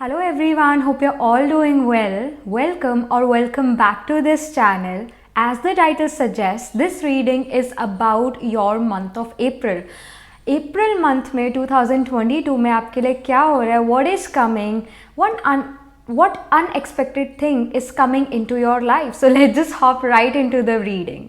Hello everyone, hope you're all doing well. Welcome back to this channel. As the title suggests, this reading is about your month of April. April month में 2022 में आपके लिए क्या हो रहा है? What is coming? What unexpected thing is coming into your life? So let's just hop right into the reading.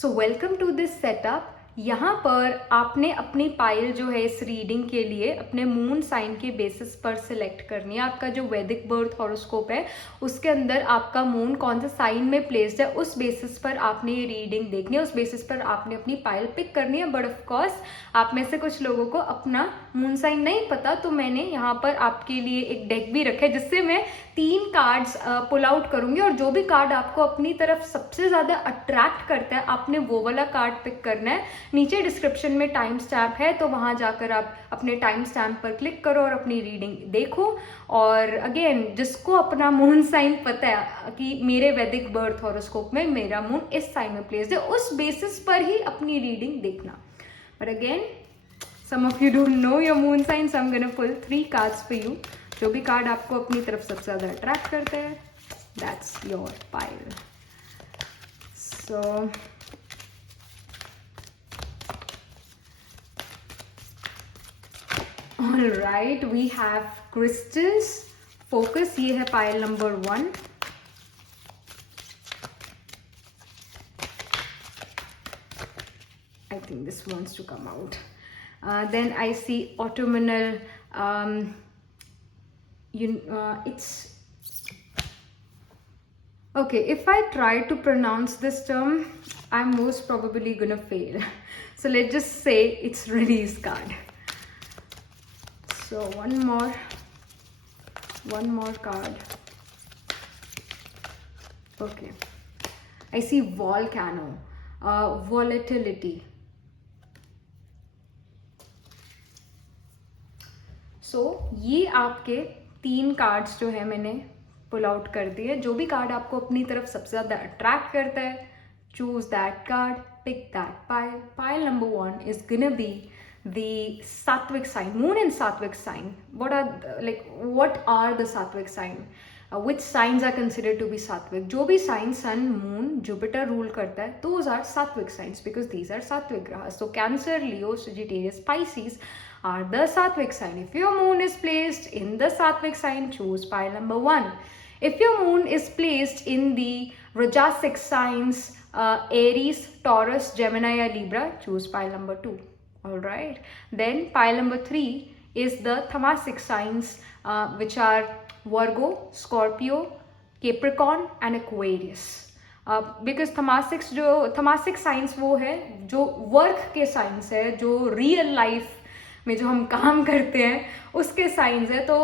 So welcome to this setup. यहाँ पर आपने अपनी पाइल जो है इस रीडिंग के लिए अपने मून साइन के बेसिस पर सिलेक्ट करनी है. आपका जो वैदिक बर्थ हॉरोस्कोप है उसके अंदर आपका मून कौन सा साइन में प्लेस्ड है उस बेसिस पर आपने ये रीडिंग देखनी है. उस बेसिस पर आपने अपनी पाइल पिक करनी है. बट ऑफ कोर्स आप में से कुछ लोगों को अपना मून साइन नहीं पता, तो मैंने यहाँ पर आपके लिए एक डेक भी रखा है जिससे मैं 3 कार्ड्स पुल आउट करूंगी और जो भी कार्ड आपको अपनी तरफ सबसे ज्यादा अट्रैक्ट करता है आपने वो वाला कार्ड पिक करना है. नीचे डिस्क्रिप्शन में टाइम स्टैम्प है, तो वहां जाकर आप अपने टाइम स्टैम्प पर क्लिक करो और अपनी रीडिंग देखो. और अगेन, जिसको अपना मून साइन पता है कि मेरे वैदिक बर्थ हॉरोस्कोप में मेरा मून इस साइन में प्लेस्ड है, उस बेसिस पर ही अपनी रीडिंग देखना. But again, some of you don't know your moon sign, so I'm gonna pull 3 cards for you. जो भी कार्ड आपको अपनी तरफ सबसे ज़्यादा अट्रैक्ट करते हैं, that's your pile. So all right, we have crystals. Focus, ये है pile number 1. I think this wants to come out. Then I see autumnal. It's okay. If I try to pronounce this term, I'm most probably gonna fail. So let's just say it's release card. So one more card. Okay, I see volcano, volatility. So ये आपके 3 cards जो है मैंने pull out कर दिए. जो भी card आपको अपनी तरफ सबसे ज़्यादा अट्रैक्ट करता है, choose that card, pick that pile. Pile number 1 is gonna be the Sattvic sign, moon in Sattvic sign. What are the Sattvic sign? Which signs are considered to be Sattvic? जो भी sign sun, moon, Jupiter rule करता है, those are Sattvic signs because these are Sattvic grahas. So Cancer, Leo, Sagittarius, Pisces are the Sattvic sign. If your moon is placed in the Sattvic sign, choose pile number 1. If your moon is placed in the Rajasic signs, Aries, Taurus, Gemini or Libra, choose pile number 2. All right. Then pile number 3 is the Tamasic signs, which are Virgo, Scorpio, Capricorn and Aquarius. Because Tamasic signs वो है जो work के science है, जो real life में जो हम काम करते हैं उसके साइंस है. तो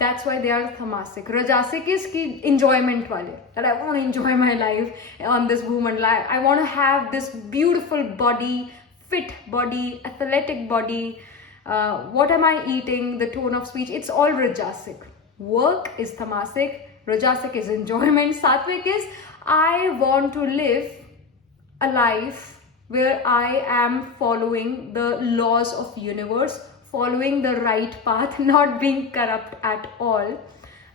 that's why they are Tamasic. Rajasic is की enjoyment वाले, that I want to enjoy my life on this woman life. I want to have this beautiful body, fit body, athletic body. What am I eating? The tone of speech. It's all Rajasic. Work is Tamasic. Rajasic is enjoyment. Sattvic is I want to live a life where I am following the laws of universe, following the right path, not being corrupt at all.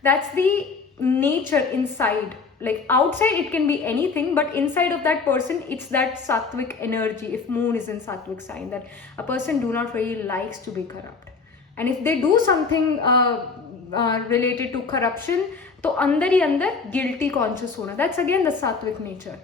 That's the nature inside. Like outside it can be anything, but inside of that person it's that Sattvic energy. If moon is in Sattvic sign, that a person do not really likes to be corrupt, and if they do something related to corruption, तो अंदर ही अंदर guilty conscious होना, that's again the सात्विक nature.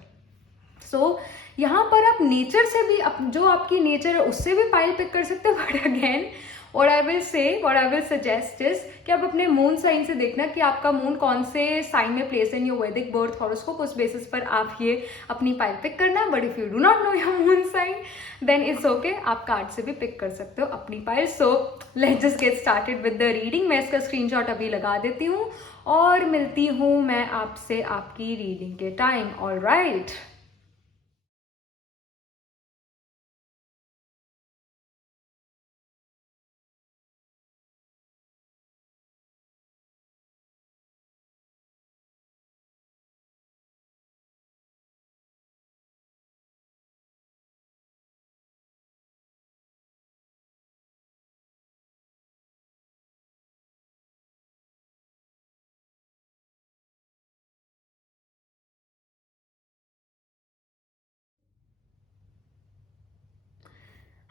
सो यहाँ पर आप nature से भी जो आपकी नेचर है उससे भी पाइल पिक कर सकते हो. But again what I will suggest is कि आप अपने मून साइन से देखना कि आपका मून कौन से साइन में प्लेस है in your Vedic birth horoscope. उस बेसिस पर आप ये अपनी पाइल पिक करना. But if you do not know your moon sign then it's okay, आप कार्ड से भी पिक कर सकते हो अपनी pile. So let's just get started with the reading. मैं इसका स्क्रीनशॉट अभी लगा देती हूँ और मिलती हूँ मैं आपसे आपकी रीडिंग के time. All right.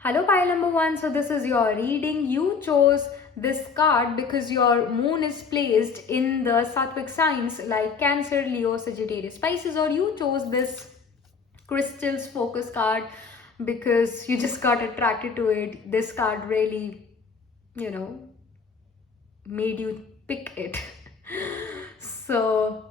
Hello, pile number one. So this is your reading. You chose this card because your moon is placed in the Sattvic signs like Cancer, Leo, Sagittarius, Pisces, or you chose this crystals focus card because you just got attracted to it. This card really, made you pick it. So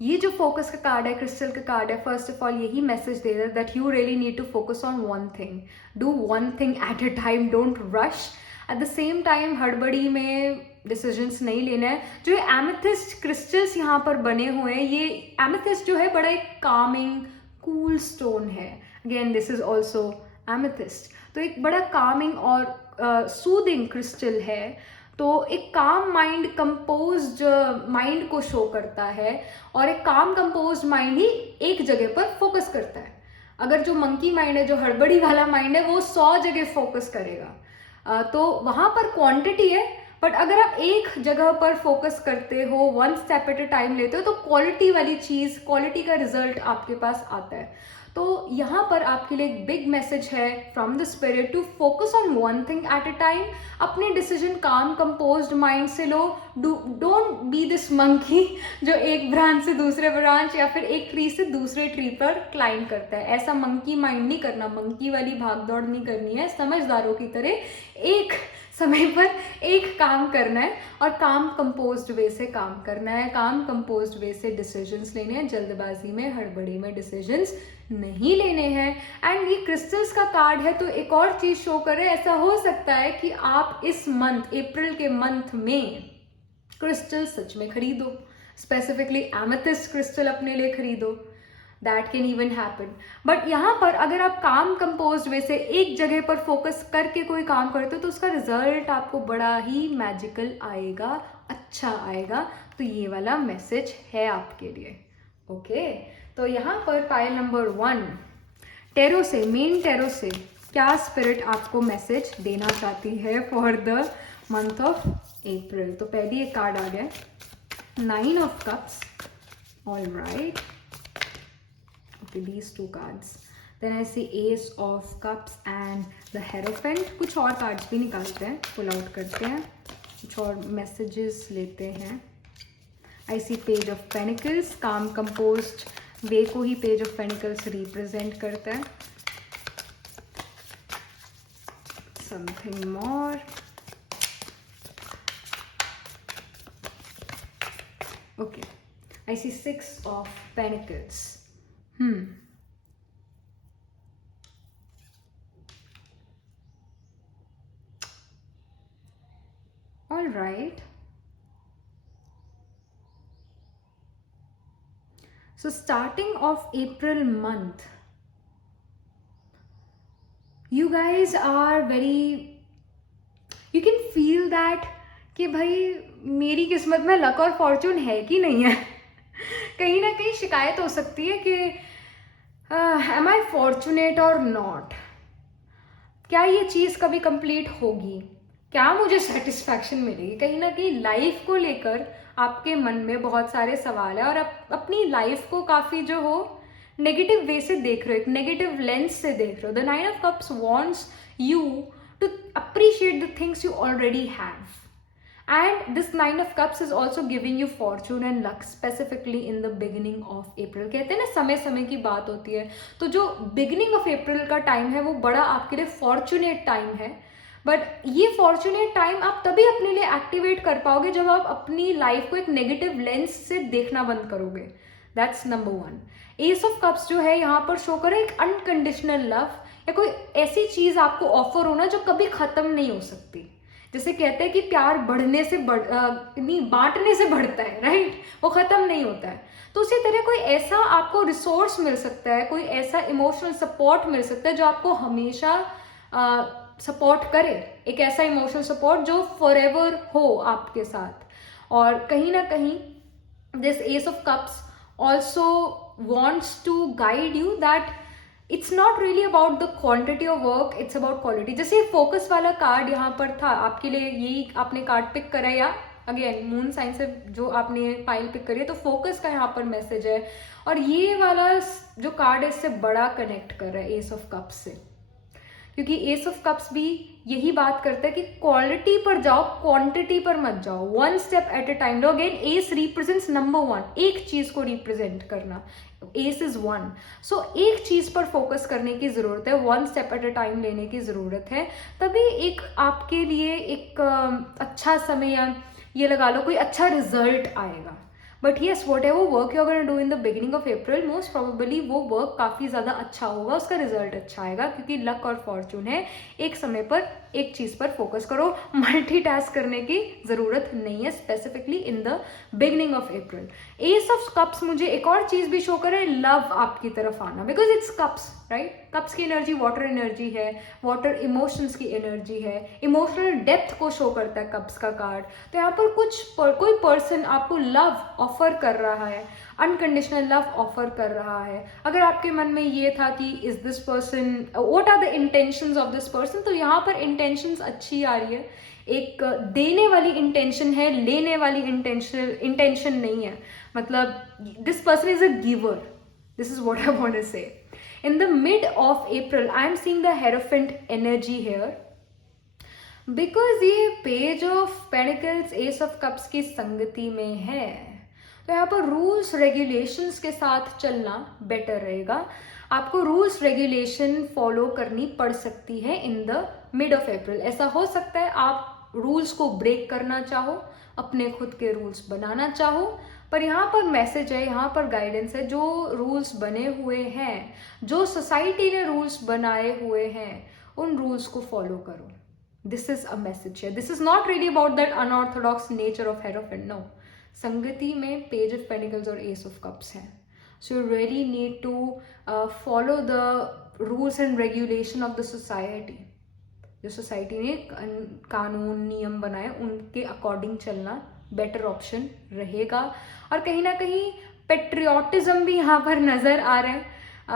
ये जो focus का card है, crystal का card है, first of all यही message दे रहा है that you really need to focus on one thing, do one thing at a time, don't rush. At the same time हड़बड़ी में डिसीजंस नहीं लेना है। जो एमेथिस्ट क्रिस्टल्स यहाँ पर बने हुए हैं, ये एमेथिस्ट जो है बड़ा एक कामिंग कूल स्टोन है। Again this is also amethyst, तो एक बड़ा कामिंग और सूदिंग क्रिस्टल है। तो एक काम माइंड, कंपोज्ड माइंड को शो करता है, और एक काम कंपोज्ड माइंड ही एक जगह पर फोकस करता है। अगर जो मंकी माइंड है, जो हड़बड़ी वाला माइंड है, वो 100 जगह फोकस करेगा। तो वहाँ पर क्वांटिटी है, बट अगर आप एक जगह पर फोकस करते हो, one step at a time लेते हो, तो क्वालिटी वाली चीज़, क्वालिटी का रिजल्ट आपके पास आता है। तो यहाँ पर आपके लिए एक बिग मैसेज है from the spirit to focus on one thing at a time. अपने डिसीजन काम कंपोज्ड माइंड से लो। डोंट बी दिस मंकी जो एक ब्रांच से दूसरे ब्रांच या फिर एक ट्री से दूसरे ट्री पर क्लाइंब करता है। ऐसा मंकी माइंड नहीं करना, मंकी वाली भाग दौड़ नहीं करनी है। समझदारों की तरह एक समय पर एक काम करना है और काम कंपोज्ड वे से काम करना है, काम कंपोज्ड वे से डिसीजंस लेने हैं। जल्दबाजी में, हड़बड़ी में डिसीजंस नहीं लेने हैं। एंड ये क्रिस्टल्स का कार्ड है, तो एक और चीज शो करे, ऐसा हो सकता है कि आप इस मंथ, अप्रैल के मंथ में क्रिस्टल सच में खरीदो, स्पेसिफिकली एमेथिस्ट क्रिस्टल अपने लिए खरीदो। That can even happen. But यहाँ पर अगर आप काम कंपोज्ड वे से एक जगह पर फोकस करके कोई काम करते हो, तो उसका रिजल्ट आपको बड़ा ही मैजिकल आएगा, अच्छा आएगा। तो ये वाला मैसेज है आपके लिए। ओके, तो यहाँ पर पाइल नंबर 1 टेरो से, मेन टेरो से क्या स्पिरिट आपको मैसेज देना चाहती है फॉर द मंथ ऑफ अप्रैल। तो पहली एक कार्ड आ गया, 9 of cups. All right, okay, these two cards. Then I see Ace of Cups and the Hierophant. कुछ और कार्ड्स भी निकालते हैं, पुल आउट करते हैं, कुछ और मैसेजेस लेते हैं। I see Page of Pentacles, काम कंपोज्ड वे को ही Page of Pentacles रिप्रेजेंट करता है। Something more. Okay, I see 6 of Pentacles. All right. So starting of April month, you guys are very, you can feel that कि भाई मेरी किस्मत में luck और फॉर्चून है कि नहीं है। कहीं ना कहीं शिकायत हो सकती है कि एम आई फॉर्चुनेट और नॉट, क्या ये चीज़ कभी कंप्लीट होगी, क्या मुझे सेटिस्फैक्शन मिलेगी। कहीं ना कहीं लाइफ को लेकर आपके मन में बहुत सारे सवाल है, और आप अपनी लाइफ को काफ़ी जो हो नेगेटिव वे से देख रहे हो, एक नेगेटिव लेंस से देख रहे हो। The 9 of cups wants you to appreciate the things you already have. And this 9 of Cups is also giving you fortune and luck, specifically in the beginning of April. कहते हैं ना, समय समय की बात होती है। तो जो beginning of April का टाइम है, वो बड़ा आपके लिए फॉर्चुनेट टाइम है। बट ये फॉर्चुनेट टाइम आप तभी अपने लिए एक्टिवेट कर पाओगे जब आप अपनी लाइफ को एक नेगेटिव लेंस से देखना बंद करोगे। That's number 1। S of cups जो है यहाँ पर शो करे एक अनकंडीशनल लव, या कोई ऐसी चीज आपको ऑफर होना जो कभी खत्म नहीं हो सकती। जैसे कहते हैं कि प्यार बढ़ने से बांटने से बढ़ता है, राइट, वो खत्म नहीं होता है। तो उसी तरह कोई ऐसा आपको रिसोर्स मिल सकता है, कोई ऐसा इमोशनल सपोर्ट मिल सकता है जो आपको हमेशा सपोर्ट करे, एक ऐसा इमोशनल सपोर्ट जो फॉरएवर हो आपके साथ। और कहीं ना कहीं this ace of cups also wants to guide you that it's not really about the quantity of work, it's about quality. जैसे फोकस वाला कार्ड यहाँ पर था आपके लिए, यही आपने कार्ड पिक करा, या अगेन मून साइन से जो आपने फाइल पिक करी है, तो फोकस का यहाँ पर मैसेज है। और ये वाला जो कार्ड है इससे बड़ा कनेक्ट कर रहा है एस ऑफ कप्स से, क्योंकि एस ऑफ कप्स भी यही बात करता है कि क्वालिटी पर जाओ, क्वांटिटी पर मत जाओ, one step at a time low. Again S represents number one, एक चीज को रिप्रेजेंट करना, एस इज वन। सो एक चीज पर फोकस करने की जरूरत है, one step at a time लेने की जरूरत है, तभी एक आपके लिए एक अच्छा समय या ये लगा लो कोई अच्छा रिजल्ट आएगा। But yes, whatever work you are gonna do in the beginning of April, most probably वो वर्क काफ़ी ज़्यादा अच्छा होगा, उसका रिजल्ट अच्छा आएगा, क्योंकि लक और फॉर्चून है। एक समय पर एक चीज़ पर फोकस करो, मल्टीटास्क करने की ज़रूरत नहीं है, specifically in the beginning of April. S of cups मुझे एक और चीज़ भी शो करे, लव आपकी तरफ आना, because it's cups, right. Cups की एनर्जी वाटर एनर्जी है, वाटर इमोशंस की एनर्जी है, इमोशनल डेप्थ को शो करता है कप्स का कार्ड। तो यहाँ पर कोई पर्सन आपको लव ऑफर कर रहा है, अनकंडीशनल लव ऑफर कर रहा है। अगर आपके मन में ये था कि is this person, what are the intentions of this person, तो यहाँ पर इंटेंशंस अच्छी आ रही है। एक देने वाली इंटेंशन है, लेने वाली इंटेंशन नहीं है। मतलब this person is a giver, this is what I want to say. In the mid of April, I am seeing the Hierophant energy here. Because ये page of pentacles ace of cups की संगति में है, तो यहाँ पर rules regulations के साथ चलना बेटर रहेगा। आपको रूल्स रेगुलेशन फॉलो करनी पड़ सकती है इन द मिड ऑफ अप्रैल। ऐसा हो सकता है आप रूल्स को ब्रेक करना चाहो, अपने खुद के रूल्स बनाना चाहो, पर यहाँ पर मैसेज है, यहाँ पर गाइडेंस है, जो रूल्स बने हुए हैं, जो सोसाइटी ने रूल्स बनाए हुए हैं, उन रूल्स को फॉलो करो। दिस इज अ मैसेज है। This is not really about that unorthodox nature of hierophant, no. संगति में पेज ऑफ पेनिकल्स और एस ऑफ कप्स है, so you really need to follow the rules and regulation of the society. जो society ने कानून नियम बनाए उनके अकॉर्डिंग चलना बेटर ऑप्शन रहेगा। और कहीं ना कहीं पेट्रियाटिज्म भी यहाँ पर नजर आ रहा है,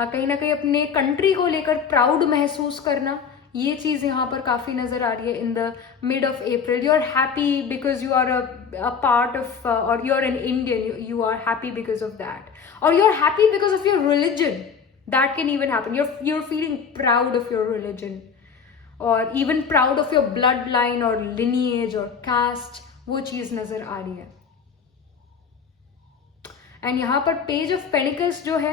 कहीं ना कहीं अपने कंट्री को लेकर प्राउड महसूस करना, ये चीज यहाँ पर काफी नजर आ रही है in the mid of April. You are happy because you are a part of, और you are an Indian, you are happy because of that, और you are happy because of your religion, that can even happen. you're feeling proud of your religion, और even proud of your bloodline और lineage और caste, वो चीज नजर आ रही है। एंड यहाँ पर पेज ऑफ पेनिकल्स जो है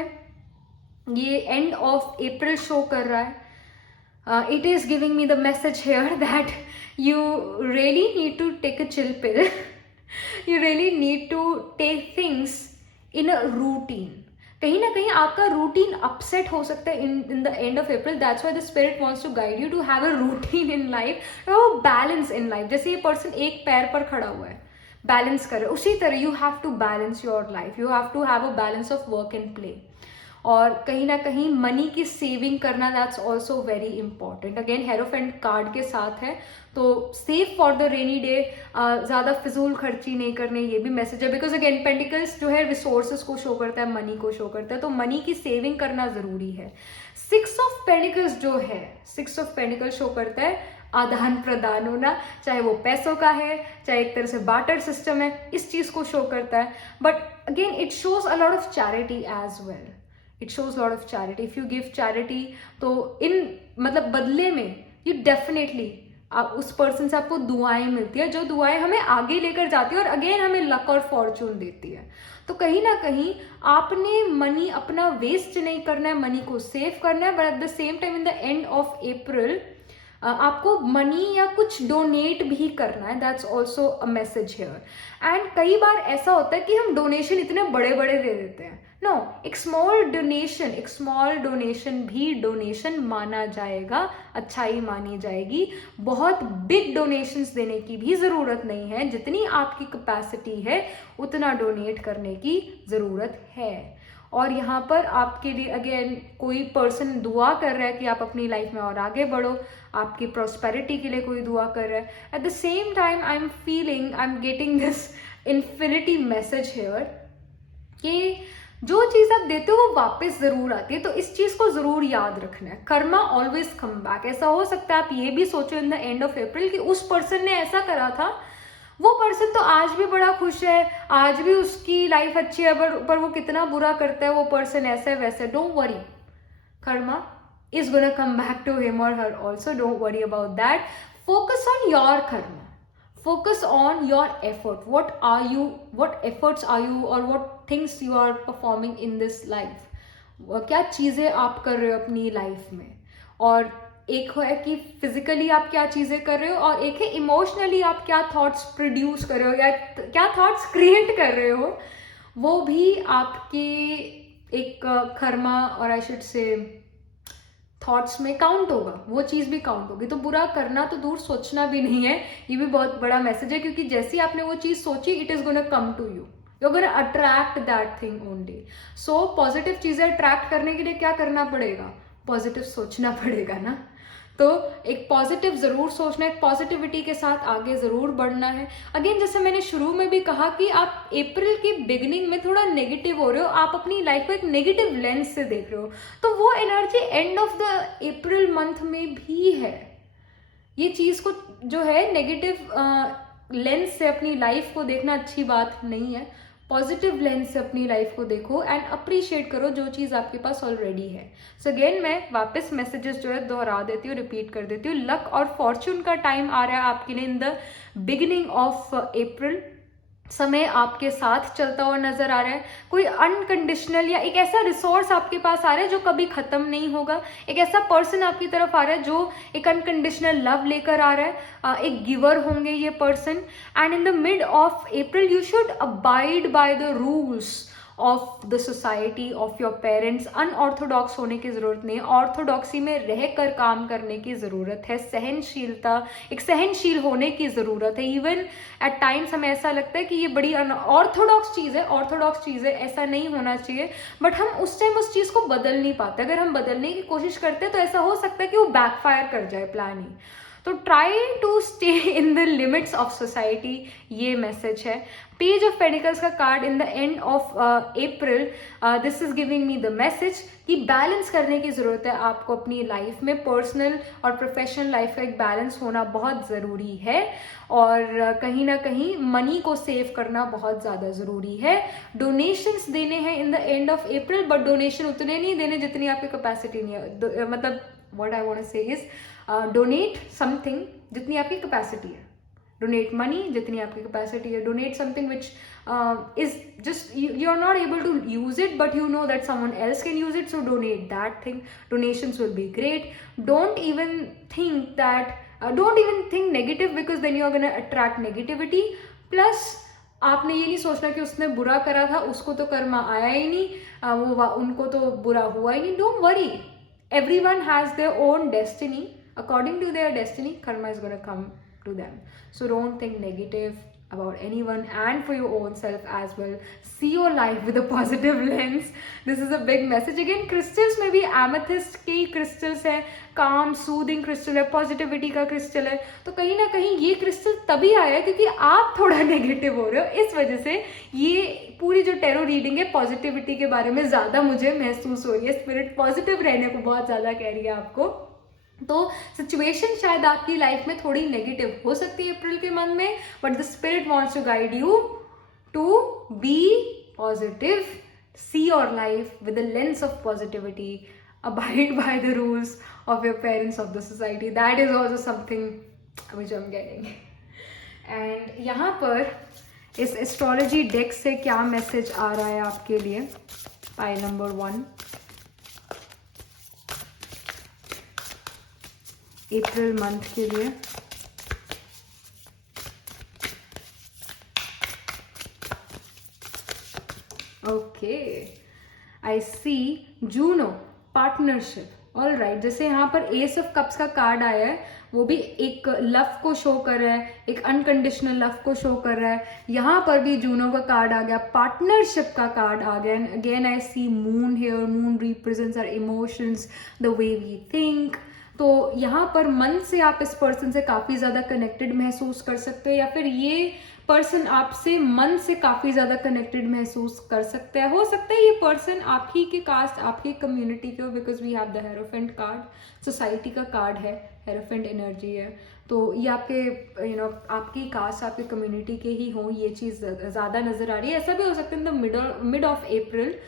ये एंड ऑफ अप्रैल शो कर रहा है। It is giving me the message here that you really need to take a chill pill, you really need to take things in a routine. कहीं ना कहीं आपका रूटीन अपसेट हो सकता है in the end of April. That's why the spirit wants to guide you to have a routine in life, balance in life. जैसे ये person एक पैर पर खड़ा हुआ है, बैलेंस करे, उसी तरह you have to balance your life, you have to have a balance of work and play. और कहीं ना कहीं मनी की सेविंग करना, that's also very important. Again hierophant card के साथ है, तो save for the rainy day, ज़्यादा फिजूल खर्ची नहीं करने, ये भी मैसेज है। बिकॉज अगेन पेंटिकल्स जो है रिसोर्सेज को शो करता है, मनी को शो करता है, तो मनी की सेविंग करना ज़रूरी है। सिक्स ऑफ पेंटिकल्स जो है, सिक्स ऑफ पेंटिकल्स शो करता है आदान प्रदान होना, चाहे वो पैसों का है, चाहे एक तरह से बार्टर सिस्टम है, इस चीज़ को शो करता है। But again it shows a lot of charity as well, it shows lot of charity. If you give charity, तो इन मतलब बदले में यू डेफिनेटली उस पर्सन से आपको दुआएं मिलती है, जो दुआएं हमें आगे लेकर जाती है और अगेन हमें लक और फॉर्चून देती है। तो कहीं ना कहीं आपने मनी अपना वेस्ट नहीं करना है, मनी को सेव करना है, but at the same time in the end of अप्रैल आपको मनी या कुछ डोनेट भी करना है, that's also a message here. And कई बार ऐसा होता है कि हम डोनेशन इतने बड़े बड़े दे देते हैं, नो, एक स्मॉल डोनेशन भी डोनेशन माना जाएगा, अच्छाई मानी जाएगी। बहुत बिग डोनेशंस देने की भी जरूरत नहीं है, जितनी आपकी कैपेसिटी है उतना डोनेट करने की जरूरत है। और यहाँ पर आपके लिए अगेन कोई पर्सन दुआ कर रहा है कि आप अपनी लाइफ में और आगे बढ़ो, आपकी प्रॉस्पेरिटी के लिए कोई दुआ कर रहा है। At the same time I am getting this infinity message here कि जो चीज आप देते हो वो वापस जरूर आती है, तो इस चीज को जरूर याद रखना है। Karma always come back. ऐसा हो सकता है आप ये भी सोचो इन द एंड ऑफ अप्रैल कि उस पर्सन ने ऐसा करा था, वो पर्सन तो आज भी बड़ा खुश है, आज भी उसकी लाइफ अच्छी है, पर वो कितना बुरा करता है वो पर्सन, ऐसा है वैसे। Don't worry, Karma is gonna come back to him or her also. Don't worry about that. Focus on your karma. Focus on your effort. What efforts are you, or what things you are performing in this life. क्या चीज़ें आप कर रहे हो अपनी life में, और एक है कि फिजिकली आप क्या चीज़ें कर रहे हो, और एक है इमोशनली आप क्या थॉट्स प्रोड्यूस कर रहे हो या क्या थॉट्स क्रिएट कर रहे हो. वो भी आपके एक कर्मा और आई शुड से थॉट्स में काउंट होगा, वो चीज़ भी काउंट होगी. तो बुरा करना तो दूर, सोचना भी नहीं है. ये भी बहुत बड़ा मैसेज है, क्योंकि जैसे ही आपने वो चीज़ सोची, it is gonna come to you. You gonna attract that thing only. So positive चीज़ें अट्रैक्ट करने के लिए क्या करना पड़ेगा? पॉजिटिव सोचना पड़ेगा ना. तो एक पॉजिटिव ज़रूर सोचना है, पॉजिटिविटी के साथ आगे ज़रूर बढ़ना है. अगेन जैसे मैंने शुरू में भी कहा कि आप अप्रैल की बिगिनिंग में थोड़ा नेगेटिव हो रहे हो, आप अपनी लाइफ को एक नेगेटिव लेंस से देख रहे हो, तो वो energy end of the April month में भी है. ये चीज़ को जो है नेगेटिव लेंस से अपनी लाइफ को देखना अच्छी बात नहीं है. पॉजिटिव लेंस से अपनी लाइफ को देखो एंड अप्रिशिएट करो जो चीज़ आपके पास ऑलरेडी है. सो अगेन मैं वापस मैसेजेस जो है दोहरा देती हूँ, रिपीट कर देती हूँ. लक और फॉर्चून का टाइम आ रहा है आपके लिए इन द बिगिनिंग ऑफ अप्रैल. समय आपके साथ चलता हुआ नजर आ रहा है. कोई अनकंडीशनल या एक ऐसा रिसोर्स आपके पास आ रहा है जो कभी खत्म नहीं होगा. एक ऐसा पर्सन आपकी तरफ आ रहा है जो एक अनकंडीशनल लव लेकर आ रहा है. एक गिवर होंगे ये person. And in the mid of April you should abide by the rules of the society, of your parents. Unorthodox होने की ज़रूरत नहीं है, ऑर्थोडॉक्सी में रहकर काम करने की ज़रूरत है. सहनशीलता, एक सहनशील होने की ज़रूरत है. इवन एट टाइम्स हमें ऐसा लगता है कि ये बड़ी अनऑर्थोडॉक्स चीज़ है, ऑर्थोडॉक्स चीज़ है, ऐसा नहीं होना चाहिए. बट हम उस टाइम उस चीज़ को बदल नहीं पाते. अगर हम बदलने की कोशिश करते हैं तो ऐसा हो सकता है कि वो बैकफायर कर जाए प्लान ही. तो try to stay in the limits of society, ये मैसेज है. पेज ऑफ पेडिकल्स का card in the end of April, this is giving me the message कि बैलेंस करने की ज़रूरत है आपको अपनी लाइफ में. पर्सनल और प्रोफेशनल लाइफ का एक बैलेंस होना बहुत ज़रूरी है, और कहीं ना कहीं मनी को सेव करना बहुत ज़्यादा ज़रूरी है. डोनेशंस देने हैं इन the end of April, but donation उतने नहीं देने जितनी आपकी कैपेसिटी नहीं है. मतलब व्हाट आई वांट टू से इज डोनेट समथिंग जितनी आपकी कैपेसिटी है. डोनेट मनी जितनी आपकी कैपेसिटी है. Donate something which is just you are not able to use it, but you know that someone else can use it, so donate that thing. Donations will be great. Don't even think that don't even think negative, because then you are going to attract negativity. Plus आपने ये नहीं सोचना कि उसने बुरा करा था, उसको तो कर्मा आया ही नहीं, उनको तो बुरा हुआ ही नहीं. Don't worry, everyone has their own destiny. According to their destiny, karma is going to come to them. So don't think negative about anyone, and for your own self as well. See your life with a positive lens. This is a big message. Again, crystals में भी amethyst की crystals है, calm soothing crystal है, positivity का crystal है. तो कहीं ना कहीं ये crystal तभी आया है क्योंकि आप थोड़ा negative हो रहे हो. इस वजह से ये पूरी जो टेरो रीडिंग है positivity के बारे में ज़्यादा मुझे महसूस हो रही है. स्पिरिट पॉजिटिव रहने को बहुत ज़्यादा कह रही है आपको. तो सिचुएशन शायद आपकी लाइफ में थोड़ी नेगेटिव हो सकती है अप्रैल के मंथ में, but the spirit wants to guide you to be positive, see your life with the lens of positivity, abide by the rules of your parents, of the society. That is also something which I am getting. And यहाँ पर इस astrology deck से क्या message आ रहा है आपके लिए? Pile number 1, April month के लिए. ओके, आई सी जूनो, पार्टनरशिप. All right. जैसे यहाँ पर एस ऑफ कप्स का कार्ड आया है, वो भी एक लव को शो कर रहा है, एक अनकंडीशनल लव को शो कर रहा है. यहाँ पर भी जूनो का कार्ड आ गया, पार्टनरशिप का कार्ड आ गया. And again I see moon here. Moon represents our emotions, the way we think. तो यहाँ पर मन से आप इस पर्सन से काफ़ी ज़्यादा कनेक्टेड महसूस कर सकते हो, या फिर ये पर्सन आपसे मन से काफ़ी ज़्यादा कनेक्टेड महसूस कर सकते हैं. हो सकता है ये पर्सन आप ही के कास्ट, आपकी कम्युनिटी के हो, because we have the hierophant card. Society का कार्ड है, हेरोफेंट एनर्जी है. तो ये आपके आपकी कास्ट, आपकी कम्युनिटी के ही हों, ये चीज़ ज़्यादा नज़र आ रही है. ऐसा भी हो सकता है in the mid of April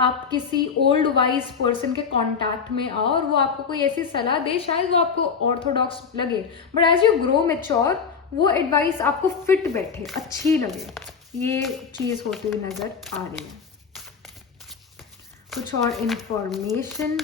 आप किसी ओल्ड वाइज पर्सन के कांटेक्ट में आओ और वो आपको कोई ऐसी सलाह दे, शायद वो आपको ऑर्थोडॉक्स लगे, but as you grow mature वो एडवाइस आपको फिट बैठे, अच्छी लगे, ये चीज़ होती हुई नज़र आ रही है। कुछ और इंफॉर्मेशन,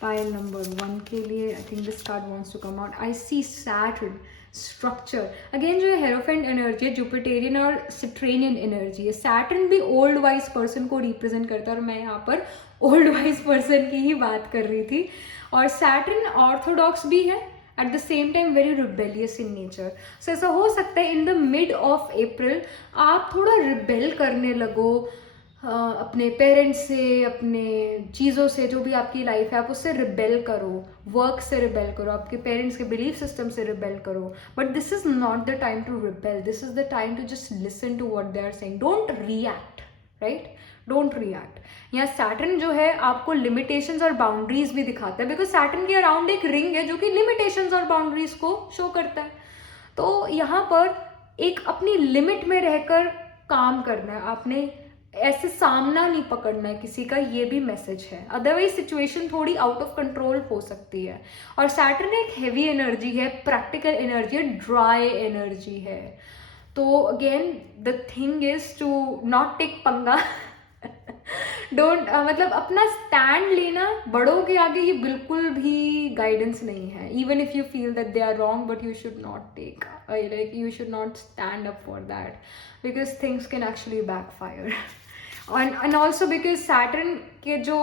पाइल नंबर 1 के लिए I think this card wants to come out. I see Saturn structure, again जो है हेरोफेंट एनर्जी है, जुपिटेरियन और सिट्रेनियन एनर्जी है। सैटर्न भी ओल्ड वाइज पर्सन को रिप्रेजेंट करता है और मैं यहाँ पर ओल्ड वाइज पर्सन की ही बात कर रही थी। और सैटर्न ऑर्थोडॉक्स भी है, at the same time very rebellious in nature. So ऐसा हो सकता है in the mid of April आप थोड़ा रिबेल करने लगो अपने पेरेंट्स से, अपने चीज़ों से, जो भी आपकी लाइफ है आप उससे रिबेल करो, वर्क से रिबेल करो, आपके पेरेंट्स के बिलीफ सिस्टम से रिबेल करो। But this is not the time to rebel, this is the time to just listen to what they are saying, don't react, right, don't react. यहाँ Saturn जो है आपको limitations और boundaries भी दिखाता है, बिकॉज सैटर्न के अराउंड एक रिंग है जो कि लिमिटेशंस और बाउंड्रीज को शो करता है। तो यहाँ पर एक अपनी लिमिट में रहकर काम करना है, आपने ऐसे सामना नहीं पकड़ना है किसी का, ये भी मैसेज है। अदरवाइज सिचुएशन थोड़ी आउट ऑफ कंट्रोल हो सकती है। और सैटर्न एक हेवी एनर्जी है, प्रैक्टिकल एनर्जी है, ड्राई एनर्जी है। तो again the thing is to not take पंगा डोंट मतलब अपना स्टैंड लेना, बड़ों के आगे ये बिल्कुल भी गाइडेंस नहीं है। Even if you feel that they are wrong, but you should not take like you should not stand up for that, because things can actually backfire and also because Saturn के जो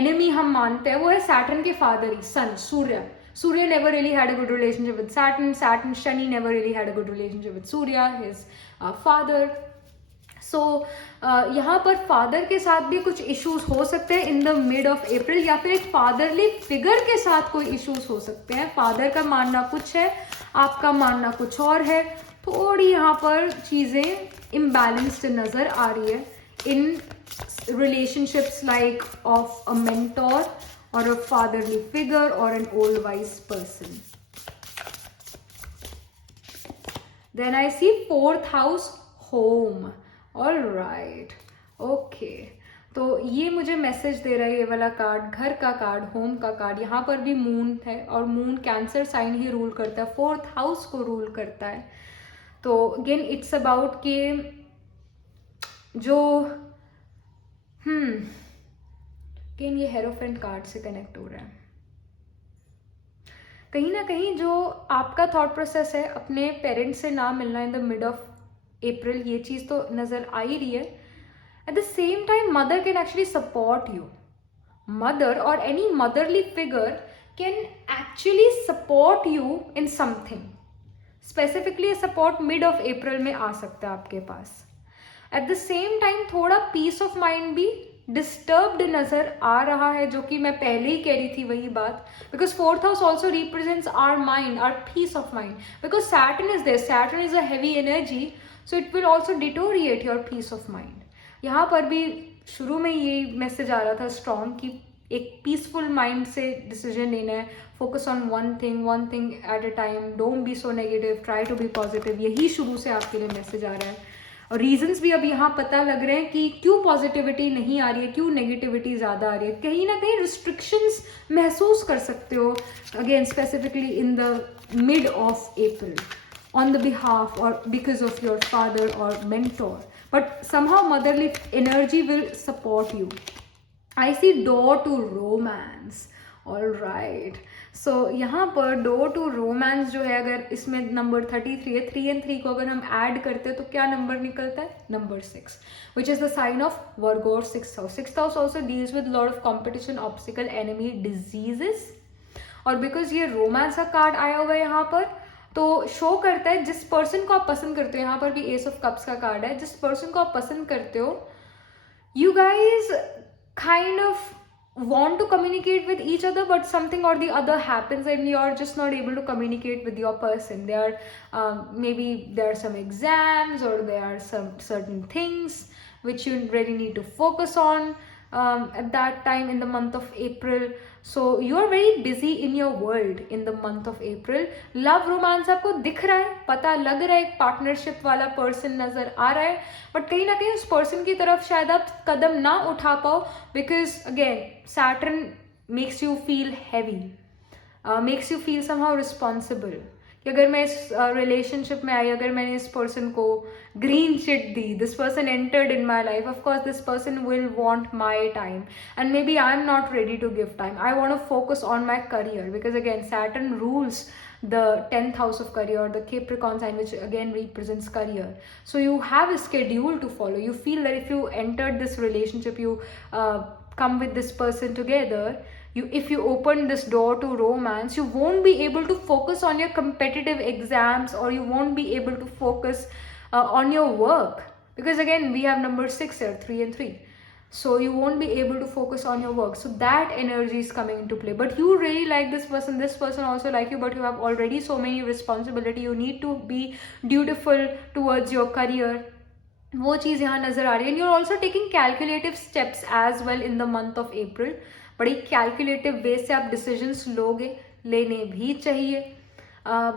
enemy हम मानते हैं वो है Saturn के father he, sun, Surya never really had a good relationship with Saturn, Shani never really had a good relationship with Surya, his father. सो यहाँ पर फादर के साथ भी कुछ इश्यूज हो सकते हैं इन द मिड ऑफ अप्रैल, या फिर एक फादरली फिगर के साथ कोई इश्यूज हो सकते हैं। फादर का मानना कुछ है, आपका मानना कुछ और है, थोड़ी यहाँ पर चीज़ें इम्बैलेंस्ड नज़र आ रही है in relationships like of a mentor और अ फादरली फिगर और an old wise person. Then I see 4th house, home. All right, okay, तो ये मुझे मैसेज दे रहा है ये वाला कार्ड, घर का कार्ड, होम का कार्ड। यहाँ पर भी मून है और मून कैंसर साइन ही रूल करता है, 4th हाउस को रूल करता है। तो अगेन इट्स अबाउट के जो अगेन ये हेरोफेंट कार्ड से कनेक्ट हो रहा है। कहीं ना कहीं जो आपका थॉट प्रोसेस है अपने पेरेंट्स से ना मिलना in the mid of April, ये चीज़ तो नज़र आ ही रही है। At the same time mother can actually support you, mother और any motherly figure can actually support you in something. Specifically support mid of April में आ सकता है आपके पास। एट द सेम टाइम थोड़ा पीस ऑफ माइंड भी disturbed नजर आ रहा है, जो कि मैं पहले ही कह रही थी वही बात, because 4th house also represents our mind, our peace of mind, because Saturn is there, Saturn is a heavy energy, so it will also deteriorate your peace of mind. यहाँ पर भी शुरू में ये मैसेज आ रहा था स्ट्रॉन्ग कि एक पीसफुल माइंड से डिसीजन लेना है, focus on one thing at a time, don't be so negative, try to be positive. यही शुरू से आपके लिए मैसेज आ रहा है। और रीजंस भी अब यहाँ पता लग रहे हैं कि क्यों पॉजिटिविटी नहीं आ रही है, क्यों नेगेटिविटी ज़्यादा आ रही है। कहीं ना कहीं रिस्ट्रिक्शंस महसूस कर सकते हो, again specifically in the mid of April, on the behalf or because of your father or mentor, but somehow motherly energy will support you. I see door to romance. All right, so यहाँ पर door to romance जो है, अगर इसमें number 33 है, 3 and 3 को अगर हम ऐड करते हैं तो क्या नंबर निकलता है? Number 6, which is the sign of Virgo or 6th house. 6th house also deals with lot of competition, obstacle, enemy, diseases. और because ये romance का कार्ड आया हुआ है यहाँ पर, तो शो करता है जिस पर्सन को आप पसंद करते हो, यहाँ पर भी एस ऑफ कप्स का कार्ड है, जिस पर्सन को आप पसंद करते हो, you guys kind of want to communicate with each other, but something or the other happens and you're just not able to communicate with your person. Maybe there are some exams or there are some certain things which you really need to focus on, at that time in the month of April. So you are very busy in your world in the month of April. Love romance आपको दिख रहा है, पता लग रहा है, एक partnership वाला पर्सन नजर आ रहा है, बट कहीं ना कहीं उस पर्सन की तरफ शायद आप कदम ना उठा पाओ, because again Saturn makes you feel heavy, makes you feel somehow responsible कि अगर मैं इस रिलेशनशिप में आई, अगर मैंने इस पर्सन को ग्रीन चिट दी, this person entered in my life, of course this person will want my time and maybe I am not ready to give time. I want to focus on my career because again Saturn rules the 10th house of career, the Capricorn sign, which again represents career. So you have a schedule to follow. You feel that if you entered this relationship, you come with this person together, if you open this door to romance, you won't be able to focus on your competitive exams, or you won't be able to focus on your work, because again we have number 6 here, 3 and 3. So you won't be able to focus on your work. So that energy is coming into play. But you really like this person also like you, but you have already so many responsibility. You need to be dutiful towards your career. वो चीज़ यहाँ नज़र आ रही है. And you're also taking calculative steps as well in the month of April. बड़ी calculative वे से आप decisions लोगे, लेने भी चाहिए.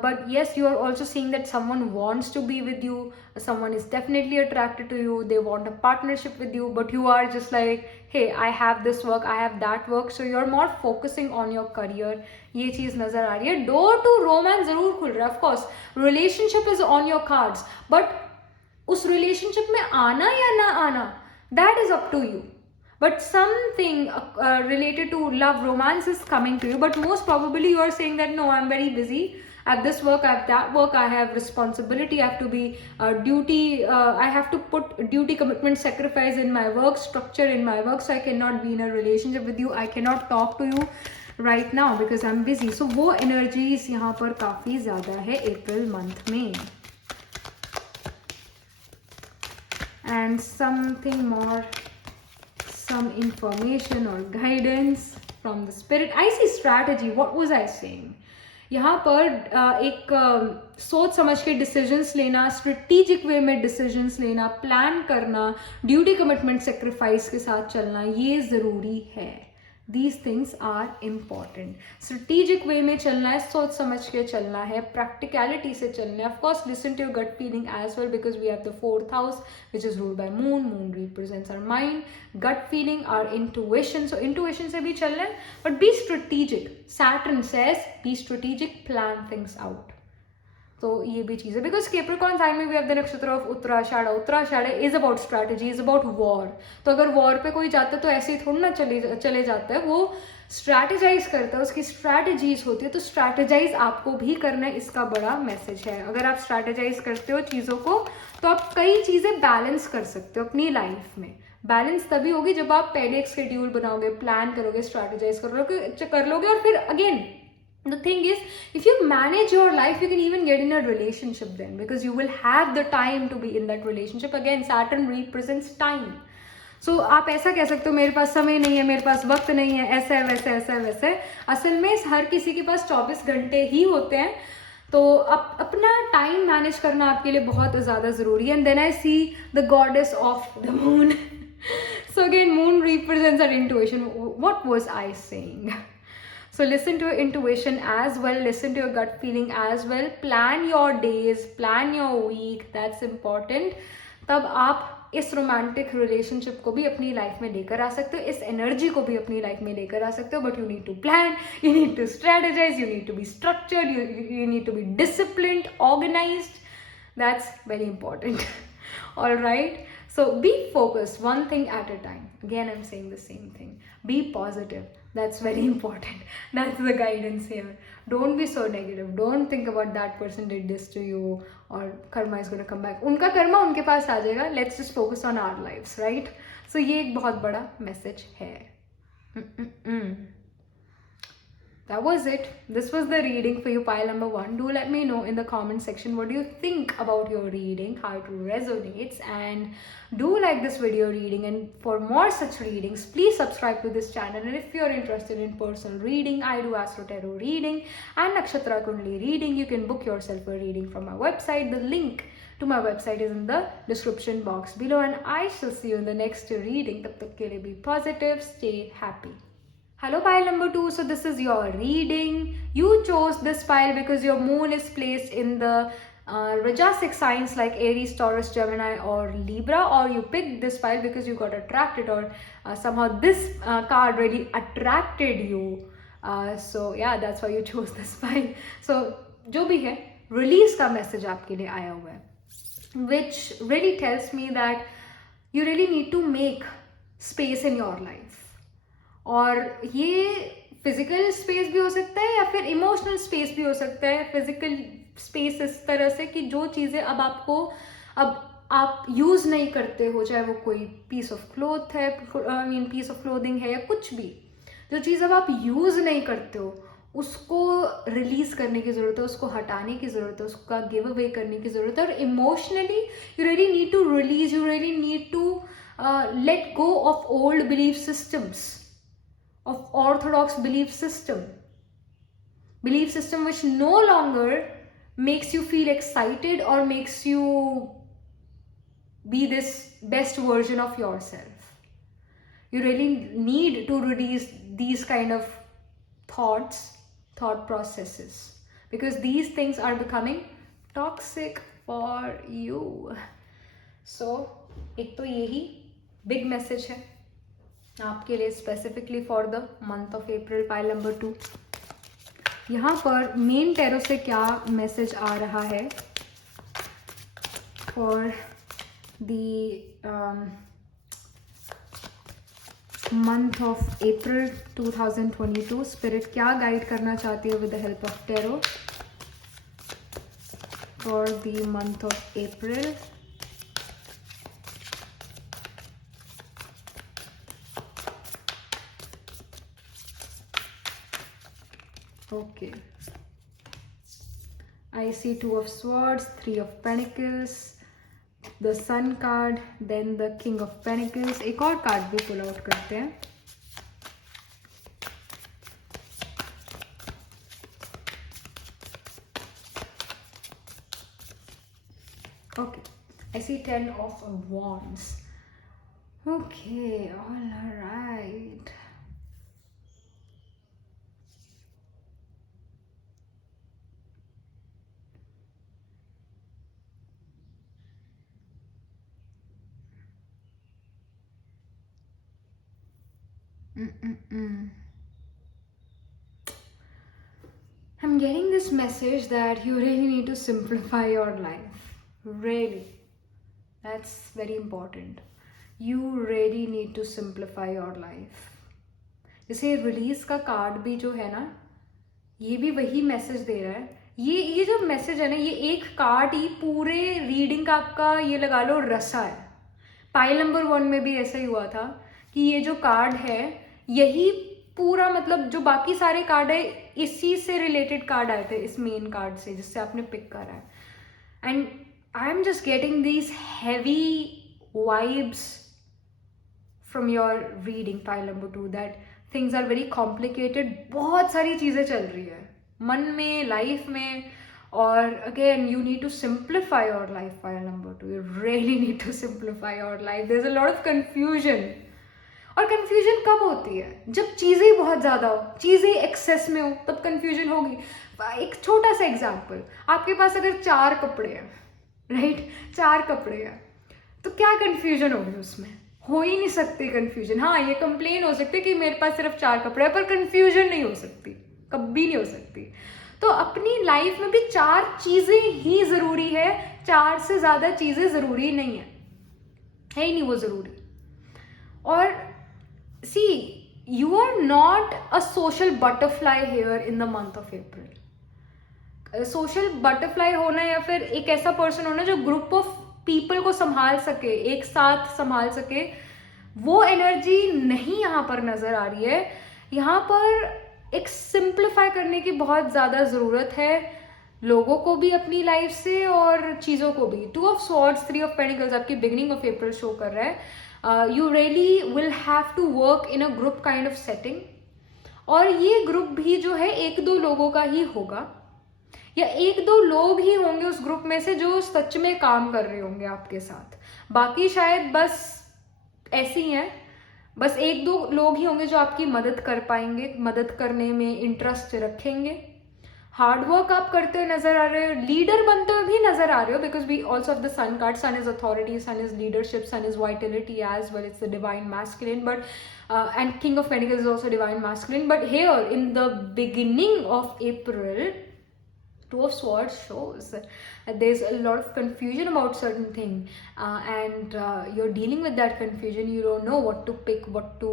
But yes, you are also seeing that someone wants to be with you, someone is definitely attracted to you, they want a partnership with you, but you are just like, hey, I have this work, I have that work, so you're more focusing on your career. ये चीज़ नज़र आ रही है. Door to romance ज़रूर खुल रहा है, of course relationship is on your cards, but उस रिलेशनशिप में आना या ना आना, that is up to you. But something related to love romance is coming to you, but most probably you are saying that no, I'm very busy, I have this work, I have that work, I have responsibility, I have to be I have to put duty, commitment, sacrifice in my work, structure in my work, so I cannot be in a relationship with you, I cannot talk to you right now because I'm busy. So वो energies यहाँ पर काफ़ी ज़्यादा है April month में. And something more, some information or guidance from the spirit. I see strategy. What was I saying? यहाँ पर एक सोच समझ के डिसीजंस लेना, स्ट्रेटेजिक वे में डिसीजंस लेना, प्लान करना, ड्यूटी, कमिटमेंट, सेक्रीफाइस के साथ चलना, ये ज़रूरी है. These things are important. Strategic way में चलना है, सोच समझ के चलना है, प्रैक्टिकलिटी से चलना है. Of course, listen to your gut feeling as well, because we have the 4th house which is ruled by moon. Moon represents our mind, gut feeling, our intuition. So intuition से भी चलना है, but be strategic. Saturn says be strategic, plan things out. तो ये भी चीज़ है, because Capricorn sign में भी have the नक्षत्र of Uttarashadha. Uttarashadha is about strategy, is about war. तो अगर वॉर पे कोई जाता है तो ऐसे ही थोड़ा ना चले जाता है, वो स्ट्रैटेजाइज करता है, उसकी स्ट्रैटेजीज होती है. तो स्ट्रैटेजाइज आपको भी करना है, इसका बड़ा मैसेज है. अगर आप स्ट्रैटेजाइज करते हो चीज़ों को तो आप कई चीज़ें बैलेंस कर सकते हो अपनी लाइफ में. बैलेंस तभी होगी जब आप पहले एक शेड्यूल बनाओगे, प्लान करोगे, स्ट्रैटेजाइज कर लोगे. और फिर again the thing is, if you manage your life, you can even get in a relationship then, because you will have the time to be in that relationship. Again, Saturn represents time. So आप ऐसा कह सकते हो मेरे पास समय नहीं है, मेरे पास वक्त नहीं है, ऐसा है वैसे, ऐसा है वैसे. असल में हर किसी के पास 24 घंटे ही होते हैं. तो अपना टाइम मैनेज करना आपके लिए बहुत ज़्यादा ज़रूरी है. And then I see the goddess of the moon. So again moon represents our intuition. What was I saying? So listen to your intuition as well, listen to your gut feeling as well, plan your days, plan your week, that's important. तब आप इस romantic relationship को भी अपनी life में लेकर आ सकते हो, इस एनर्जी को भी अपनी लाइफ में लेकर आ सकते हो. But you need to plan, you need to strategize, you need to be structured, you need to be disciplined, organized. That's very important. All right, so be focused, one thing at a time. Again, I'm saying the same thing. Be positive. That's very important. That's the guidance here. Don't be so negative. Don't think about that person did this to you or karma is going to come back. उनका कर्मा उनके पास आ जाएगा. Let's just focus on our lives, right? So ये एक बहुत बड़ा message है. That was it. This was the reading for you, pile number 1. Do let me know in the comment section what do you think about your reading, how it resonates, and do like this video reading. And for more such readings, please subscribe to this channel. And if you're interested in personal reading, I do Astro Tarot reading and Nakshatra Kundali reading. You can book yourself a reading from my website. The link to my website is in the description box below, and I shall see you in the next reading. Tab tak ke liye be positive, stay happy. Hello pile number 2. So this is your reading. You chose this pile because your moon is placed in the Rajasic signs like Aries, Taurus, Gemini or Libra, or you picked this pile because you got attracted, or somehow this card really attracted you. So yeah, that's why you chose this pile. So जो भी है, release का message आपके लिए आया हुआ है, which really tells me that you really need to make space in your life. और ये फिजिकल स्पेस भी हो सकता है या फिर इमोशनल स्पेस भी हो सकता है. फिजिकल स्पेस इस तरह से कि जो चीज़ें अब आप यूज़ नहीं करते हो, चाहे वो कोई पीस ऑफ क्लोथ है, पीस ऑफ क्लोथिंग है या कुछ भी, जो चीज़ अब आप यूज़ नहीं करते हो उसको रिलीज करने की ज़रूरत है, उसको हटाने की ज़रूरत है, उसका गिव अवे करने की ज़रूरत है. और emotionally you really need to release, you really need to let go of old belief systems, of orthodox belief system which no longer makes you feel excited or makes you be this best version of yourself. You really need to release these kind of thought processes, because these things are becoming toxic for you. So एक तो यही big message है आपके लिए specifically for the month of April, pile number 2. यहाँ पर main tarot से क्या मैसेज आ रहा है for the month of April 2022. Spirit क्या गाइड करना चाहती है with the help of tarot for the month of April. Okay, I see 2 of Swords, 3 of Pentacles, the Sun card, then the King of Pentacles. एक और card भी pull out करते हैं. Okay, I see 10 of Wands. Okay, all right. I'm getting this message that you really need to simplify your life. Really. That's very important. You really need to simplify your life. जैसे release का card भी जो है ना, ये भी वही message दे रहा है. ये जो मैसेज है ना, ये एक कार्ड ही पूरे रीडिंग का आपका ये लगा लो रसा है. पाइल नंबर 1 में भी ऐसा ही हुआ था कि ये जो कार्ड है यही पूरा, मतलब जो बाकी सारे कार्ड है इसी से रिलेटेड कार्ड आए थे, इस मेन कार्ड से जिससे आपने पिक करा है. And I am just getting these heavy vibes from your reading pile number 2 that things are very complicated. बहुत सारी चीज़ें चल रही है मन में, लाइफ में, और again you need to simplify your life. Pile number 2, you really need to simplify your life. There's a lot of confusion. और confusion कब होती है? जब चीज़ें बहुत ज़्यादा हो, चीज़ें एक्सेस में हो, तब confusion होगी. एक छोटा सा एग्जाम्पल, आपके पास अगर 4 कपड़े हैं, राइट, 4 कपड़े हैं, तो क्या confusion होगी उसमें? हो ही नहीं सकती confusion. हाँ, ये कंप्लेन हो सकती है कि मेरे पास सिर्फ 4 कपड़े हैं, पर confusion नहीं हो सकती, कभी नहीं हो सकती. तो अपनी लाइफ में भी 4 चीज़ें ही ज़रूरी है, 4 से ज़्यादा चीज़ें ज़रूरी नहीं है ही नहीं वो ज़रूरी. और see, you are not a social butterfly here in the month of April. Social butterfly होना या फिर एक ऐसा पर्सन होना जो ग्रुप ऑफ पीपल को संभाल सके, एक साथ संभाल सके, वो एनर्जी नहीं यहाँ पर नज़र आ रही है. यहाँ पर एक सिंप्लीफाई करने की बहुत ज़्यादा ज़रूरत है, लोगों को भी अपनी लाइफ से और चीज़ों को भी. 2 ऑफ स्वॉर्ड्स, 3 ऑफ पेंटिकल्स आपकी बिगिनिंग ऑफ अप्रैल शो कर रहा है. You really will have to work in a group kind of setting, और ये ग्रुप भी जो है 1-2 लोगों का ही होगा. या एक दो लोग ही होंगे उस ग्रुप में से जो सच में काम कर रहे होंगे आपके साथ, बाकी शायद बस ऐसी हैं, बस एक दो लोग ही होंगे जो आपकी मदद कर पाएंगे, मदद करने में इंटरेस्ट रखेंगे। हार्ड वर्क आप करते हुए नजर आ रहे हो, लीडर बनते हुए भी नजर आ रहे हो, because we also of the sun card, sun is authority, sun is leadership, sun is vitality as well, it's the divine masculine, but and king of pentacles is also divine masculine. But here in the beginning of April, two of swords shows that there's a lot of confusion about certain thing, and you're dealing with that confusion. You don't know what to pick, what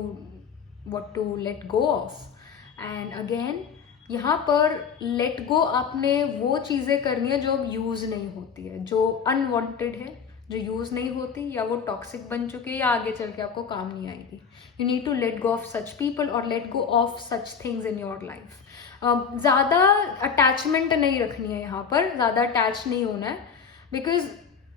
to let go of. And again, यहाँ पर let go आपने वो चीज़ें करनी है जो अब use नहीं होती है, जो अनवांटेड है, जो यूज़ नहीं होती, या वो टॉक्सिक बन चुकी है, या आगे चल के आपको काम नहीं आएगी. You need to let go of such people और let go of such things in your life. ज़्यादा अटैचमेंट नहीं रखनी है यहाँ पर, ज़्यादा अटैच नहीं होना है, बिकॉज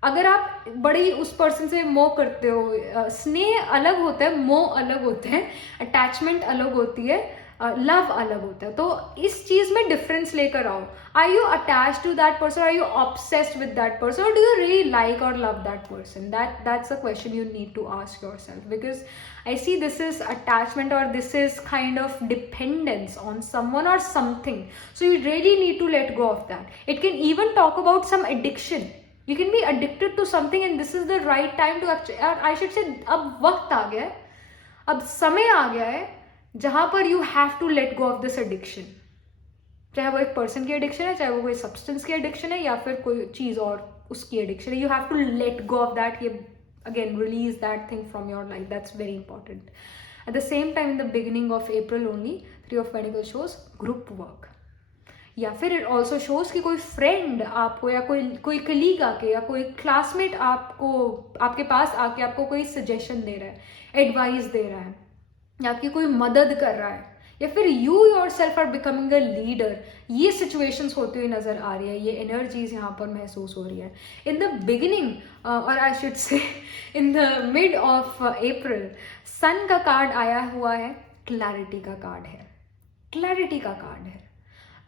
अगर आप बड़ी उस पर्सन से मोह करते हो, स्नेह अलग होता है, मोह अलग होता है, अटैचमेंट अलग होती है, लव अलग होता है. तो इस चीज में डिफरेंस लेकर आओ. Are you attach to that person, are you obsessed with that person, और डू यू रियली लाइक और love that person? That's a question you need to ask yourself I see this is attachment, or this is kind of dependence on someone or something. So you really need to let go of that. It can even talk about some addiction. You can be addicted to something, and this is the right time to actually, I should say, अब वक्त आ गया है, अब समय आ गया है जहां पर you have to let go of this addiction. चाहे वो एक पर्सन की एडिक्शन है, चाहे वो कोई सब्सटेंस की एडिक्शन है, या फिर कोई चीज और उसकी एडिक्शन है. You have to let go of that. ये again, release that thing from your life. That's very important. At the same time, in the beginning of April only, Three of Pentacles shows group work. या फिर it also shows कि कोई friend आपको, या कोई colleague आके, या कोई क्लासमेट आपको, आपके पास आके आपको कोई सजेशन दे रहा है, एडवाइस दे रहा है, या आपकी कोई मदद कर रहा है, या फिर you yourself are becoming a leader. ये सिचुएशंस होती हुई नजर आ रही है, ये एनर्जीज यहाँ पर महसूस हो रही है. इन द बिगिनिंग, और I should say in the mid of April, sun का कार्ड आया हुआ है, क्लैरिटी का कार्ड है, क्लैरिटी का कार्ड है.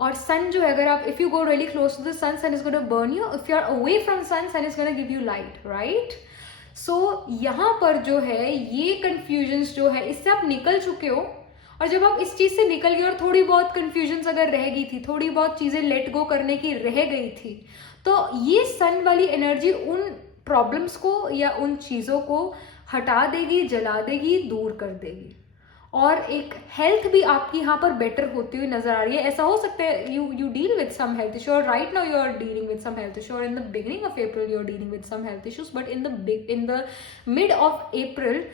और सन जो है, अगर आप, if you go really close to the sun, sun is gonna burn you. If you are away from sun, sun is gonna give you light, right? So यहाँ पर जो है, ये कंफ्यूजन्स जो है, इससे आप निकल चुके हो. और जब आप इस चीज से निकल गए, और थोड़ी बहुत कंफ्यूजन्स अगर रह गई थी, थोड़ी बहुत चीजें लेट गो करने की रह गई थी, तो ये सन वाली एनर्जी उन प्रॉब्लम्स को या उन चीजों को हटा देगी, जला देगी, दूर कर देगी. और एक हेल्थ भी आपकी यहाँ पर बेटर होती हुई नजर आ रही है. ऐसा हो सकता है you deal with some health issue, और right now you are dealing with some health issue, और in the beginning of April you are dealing with some health issues, but in the mid of April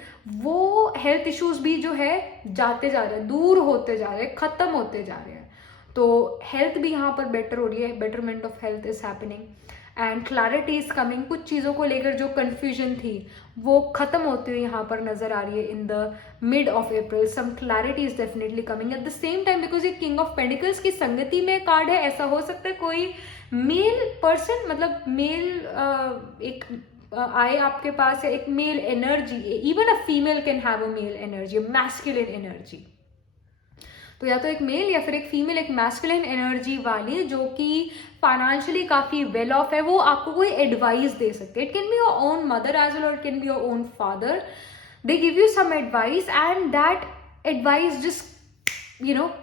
वो health issues भी जो है जाते जा रहे हैं, दूर होते जा रहे हैं, खत्म होते जा रहे हैं. तो हेल्थ भी यहाँ पर बेटर हो रही है, betterment of health is happening, and clarity is coming. कुछ चीज़ों को लेकर जो कंफ्यूजन थी वो खत्म होती हुई यहाँ पर नजर आ रही है. In the mid of April some clarity is definitely coming. At the same time, because ये किंग ऑफ पेंटिकल्स की संगति में कार्ड है, ऐसा हो सकता है कोई मेल पर्सन, मतलब मेल एक आए आपके पास, या एक mail energy, even a female can have a mail energy, masculine energy. तो या तो एक मेल या फिर एक फीमेल, एक मैस्कुलिन एनर्जी वाली, जो कि फाइनेंशियली काफी वेल ऑफ है, वो आपको कोई एडवाइस दे सकते हैं. It can be your own mother as well, और it can be your own father. They give you some advice, and that advice just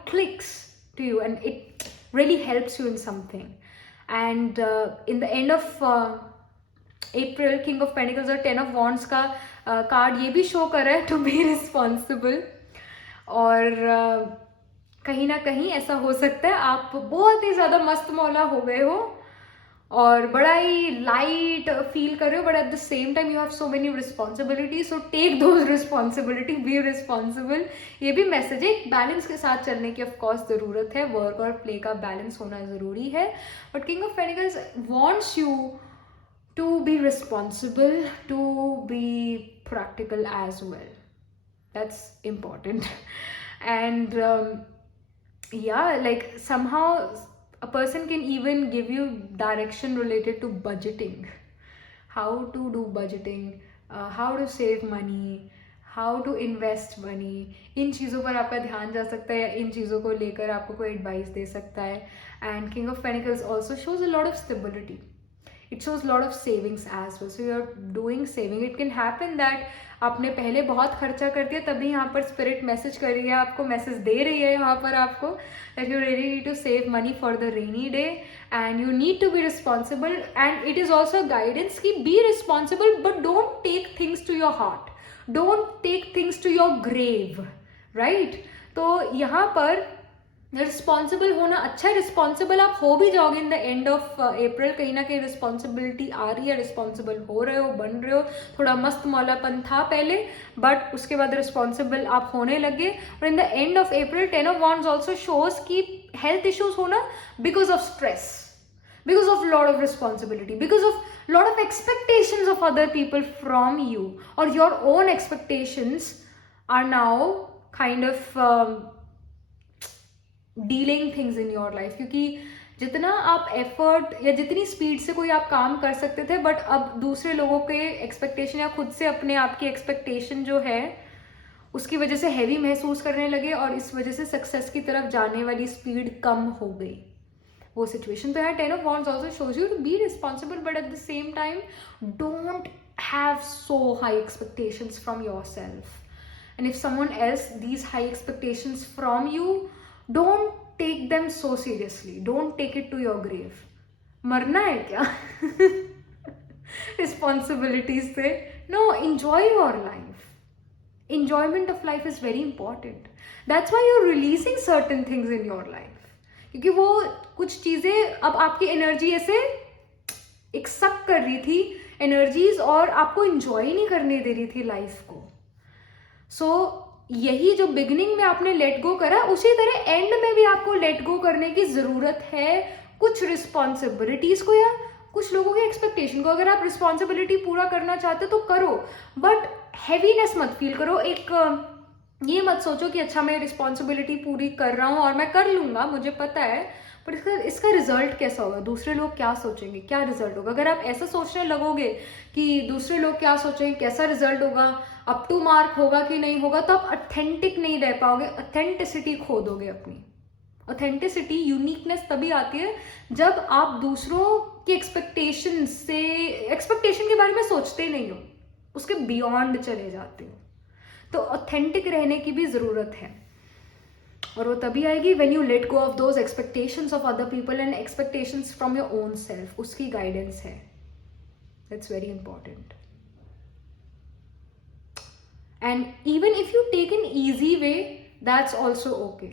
clicks to you, and it really helps you in something. And in the end of April, king of pentacles और 10 of wands का card ये भी show कर रहा है to be responsible. और कहीं ना कहीं ऐसा हो सकता है आप बहुत ही ज्यादा मस्त मौला हो गए हो और बड़ा ही लाइट फील कर रहे हो, but at the same time you have so many responsibility. So take those responsibility, be responsible. ये भी मैसेज है, बैलेंस के साथ चलने की ऑफकोर्स जरूरत है, वर्क और प्ले का बैलेंस होना जरूरी है. But king of pentacles wants you to be responsible, to be practical as well. That's important. And yeah, like somehow a person can even give you direction related to budgeting, how to do budgeting, how to save money, how to invest money, इन चीज़ों पर आपका ध्यान जा सकता है, या इन चीज़ों को लेकर आपको कोई एडवाइस दे सकता है. And king of pentacles also shows a lot of stability. It shows a lot of savings as well. So you're doing saving. It can happen that आपने पहले बहुत खर्चा कर दिया, तभी यहाँ पर स्पिरिट मैसेज कर रही है आपको, मैसेज दे रही है यहाँ पर आपको that you really need to save money for the rainy day and you need to be responsible. And it is also guidance कि be responsible but don't take things to your heart. Don't take things to your grave. Right? तो यहाँ पर responsible होना अच्छा है. Responsible आप हो भी जाओगे इन द एंड ऑफ अप्रैल. कहीं ना कहीं रिस्पॉन्सिबिलिटी आ रही है, रिस्पॉन्सिबल हो रहे हो, बन रहे हो. थोड़ा मस्त मौलापन था पहले, बट उसके बाद रिस्पॉन्सिबल आप होने लगे. और in the end of April 10 of Wands also shows कि हेल्थ इश्यूज होना because of stress, because of lot of responsibility, because of lot of expectations of other people from you, or your own expectations are now kind of dealing things in your life. क्योंकि जितना आप effort या जितनी speed से कोई आप काम कर सकते थे, बट अब दूसरे लोगों के एक्सपेक्टेशन या खुद से अपने आप की एक्सपेक्टेशन जो है उसकी वजह से हैवी महसूस करने लगे, और इस वजह से सक्सेस की तरफ जाने वाली स्पीड कम हो गई, वो सिचुएशन. तो यहाँ 10 of Wands also shows you to be responsible, but at the same time don't have so high expectations from yourself. And if someone else these high expectations from you, don't take them so seriously. Don't take it to your grave. मरना है क्या responsibilities से? No, enjoy your life. Enjoyment of life is very important. That's why you're releasing certain things in your life. क्योंकि वो कुछ चीज़ें अब आपकी एनर्जी ऐसे एक सक कर रही थी एनर्जीज, और आपको enjoy नहीं करने दे रही थी लाइफ को. So यही जो बिगिनिंग में आपने लेट गो करा, उसी तरह एंड में भी आपको लेट गो करने की जरूरत है कुछ रिस्पॉन्सिबिलिटीज को या कुछ लोगों के एक्सपेक्टेशन को. अगर आप रिस्पॉन्सिबिलिटी पूरा करना चाहते हो तो करो, बट हैवीनेस मत फील करो. एक ये मत सोचो कि अच्छा मैं रिस्पॉन्सिबिलिटी पूरी कर रहा हूँ और मैं कर लूंगा, मुझे पता है, पर इसका रिजल्ट कैसा होगा, दूसरे लोग क्या सोचेंगे, क्या रिजल्ट होगा. अगर आप ऐसा सोचने लगोगे कि दूसरे लोग क्या सोचेंगे, कैसा रिजल्ट होगा, अप टू मार्क होगा कि नहीं होगा, तो आप ऑथेंटिक नहीं रह पाओगे, ऑथेंटिसिटी खो दोगे अपनी. ऑथेंटिसिटी, यूनिकनेस तभी आती है जब आप दूसरों की एक्सपेक्टेशन के बारे में सोचते नहीं हो, उसके बियॉन्ड चले जाते हो. तो ऑथेंटिक रहने की भी जरूरत है, और वो तभी आएगी when you let go of those expectations of other people and expectations from your own self. उसकी गाइडेंस है, that's very important. And even if you take an easy way, that's also okay.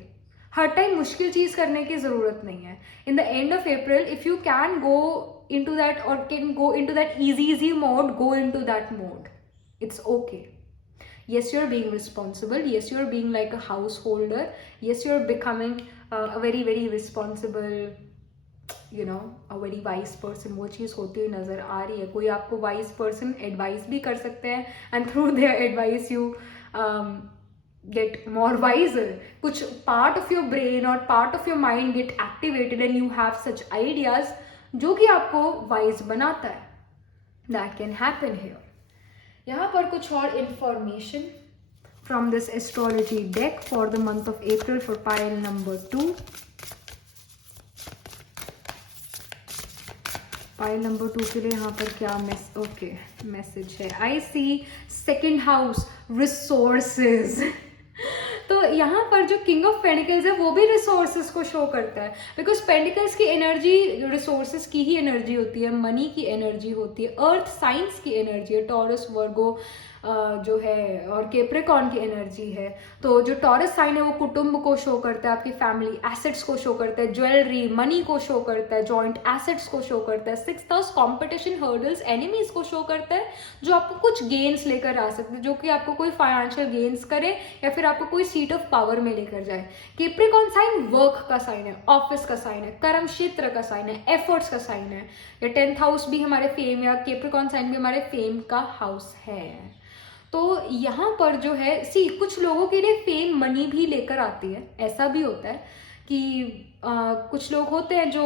हर time मुश्किल चीज करने की जरूरत नहीं है. In the end of April if you can go into that और can go into that easy mode, go into that mode. It's okay. Yes, you're being responsible. Yes, you're being like a householder. Yes, you're becoming a very, very responsible, you know, a very wise person. वो चीज़ होती हुई नज़र आ रही है. कोई आपको wise person advice भी कर सकते हैं, and through their advice you get more wiser. कुछ part of your brain or part of your mind get activated and you have such ideas जो कि आपको wise बनाता है. That can happen here. यहाँ पर कुछ और information from this astrology deck for the month of April for pile number 2. Pile number 2 के लिए यहाँ पर क्या मैसेज है. आई सी सेकेंड हाउस, रिसोर्सेज. तो यहाँ पर जो किंग ऑफ पेंटिकल्स है वो भी रिसोर्सेज को शो करता है, बिकॉज पेंटिकल्स की एनर्जी रिसोर्सेज की ही एनर्जी होती है, मनी की एनर्जी होती है, अर्थ साइंस की एनर्जी है, टॉरस वर्गो जो है, और कैप्रिकॉर्न की एनर्जी है. तो जो टॉरस साइन है वो कुटुंब को शो करता है, आपकी फैमिली एसेट्स को शो करता है, ज्वेलरी मनी को शो करता है, जॉइंट एसेट्स को शो करता है. Sixth house competition, hurdles, enemies को शो करता है, जो आपको कुछ गेन्स लेकर आ सकते हैं, जो कि आपको कोई फाइनेंशियल गेन्स करे या फिर आपको कोई सीट ऑफ पावर में लेकर जाए. कैप्रिकॉर्न साइन वर्क का साइन है, ऑफिस का साइन है, कर्म क्षेत्र का साइन है, एफर्ट्स का साइन है. या 10th हाउस भी हमारे फेम, या कैप्रिकॉर्न साइन भी हमारे फेम का हाउस है. तो यहाँ पर जो है कुछ लोगों के लिए फेम मनी भी लेकर आती है. ऐसा भी होता है कि कुछ लोग होते हैं जो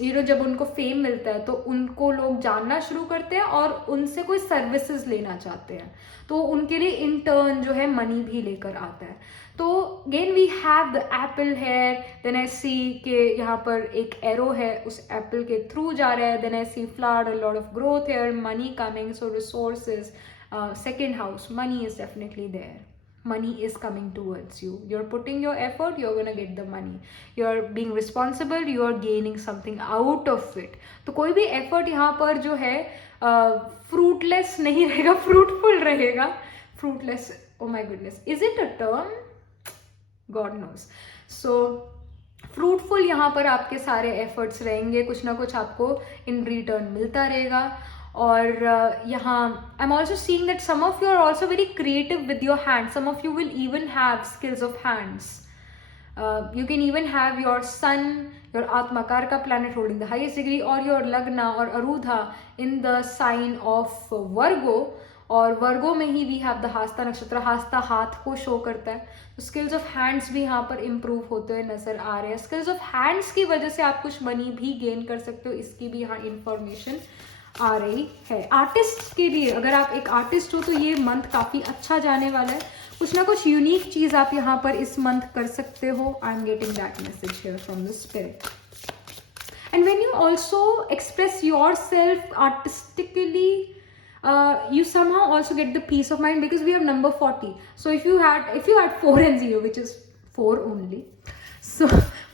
जब उनको फेम मिलता है तो उनको लोग जानना शुरू करते हैं और उनसे कोई सर्विसेज लेना चाहते हैं, तो उनके लिए इन टर्न जो है मनी भी लेकर आता है। तो again we have the apple here, then I see के यहाँ पर एक एरो है, उस एप्पल के थ्रू जा रहा है, then I see flower, a lot of growth here, money coming, so resources, second house, money is definitely there. Money is coming towards you. You're putting your effort, you're gonna get the money. You're being responsible, you're gaining something out of it. तो कोई भी effort यहाँ पर जो है fruitless नहीं रहेगा, fruitful रहेगा. Fruitless, oh my goodness, is it a term? God knows. So fruitful यहाँ पर आपके सारे एफर्ट्स रहेंगे, कुछ ना कुछ आपको इन रिटर्न मिलता रहेगा। और यहाँ I am also seeing that some of you are also very creative with your hand, some of you will even have skills of hands, you can even have your sun, your Atmakarka planet holding the highest degree, or your Lagna or Arudha in the sign of Virgo, और वर्गो में ही we have the हास्ता नक्षत्र, हास्ता हाथ को show करता है, तो skills of hands भी यहाँ पर इम्प्रूव होते हुए नजर आ रहे हैं। स्किल्स ऑफ हैंड्स की वजह से आप कुछ मनी भी गेन कर सकते हो, इसकी भी यहाँ इंफॉर्मेशन आ रही है। आर्टिस्ट के लिए, अगर आप एक आर्टिस्ट हो तो ये मंथ काफी अच्छा जाने वाला है, कुछ ना कुछ यूनिक चीज आप यहाँ पर इस मंथ कर सकते हो। आई am getting that message here from the spirit. And when you also express yourself artistically, you somehow also get the peace of mind, because we have number 40. So if you had 4 and 0, which is 4 only, so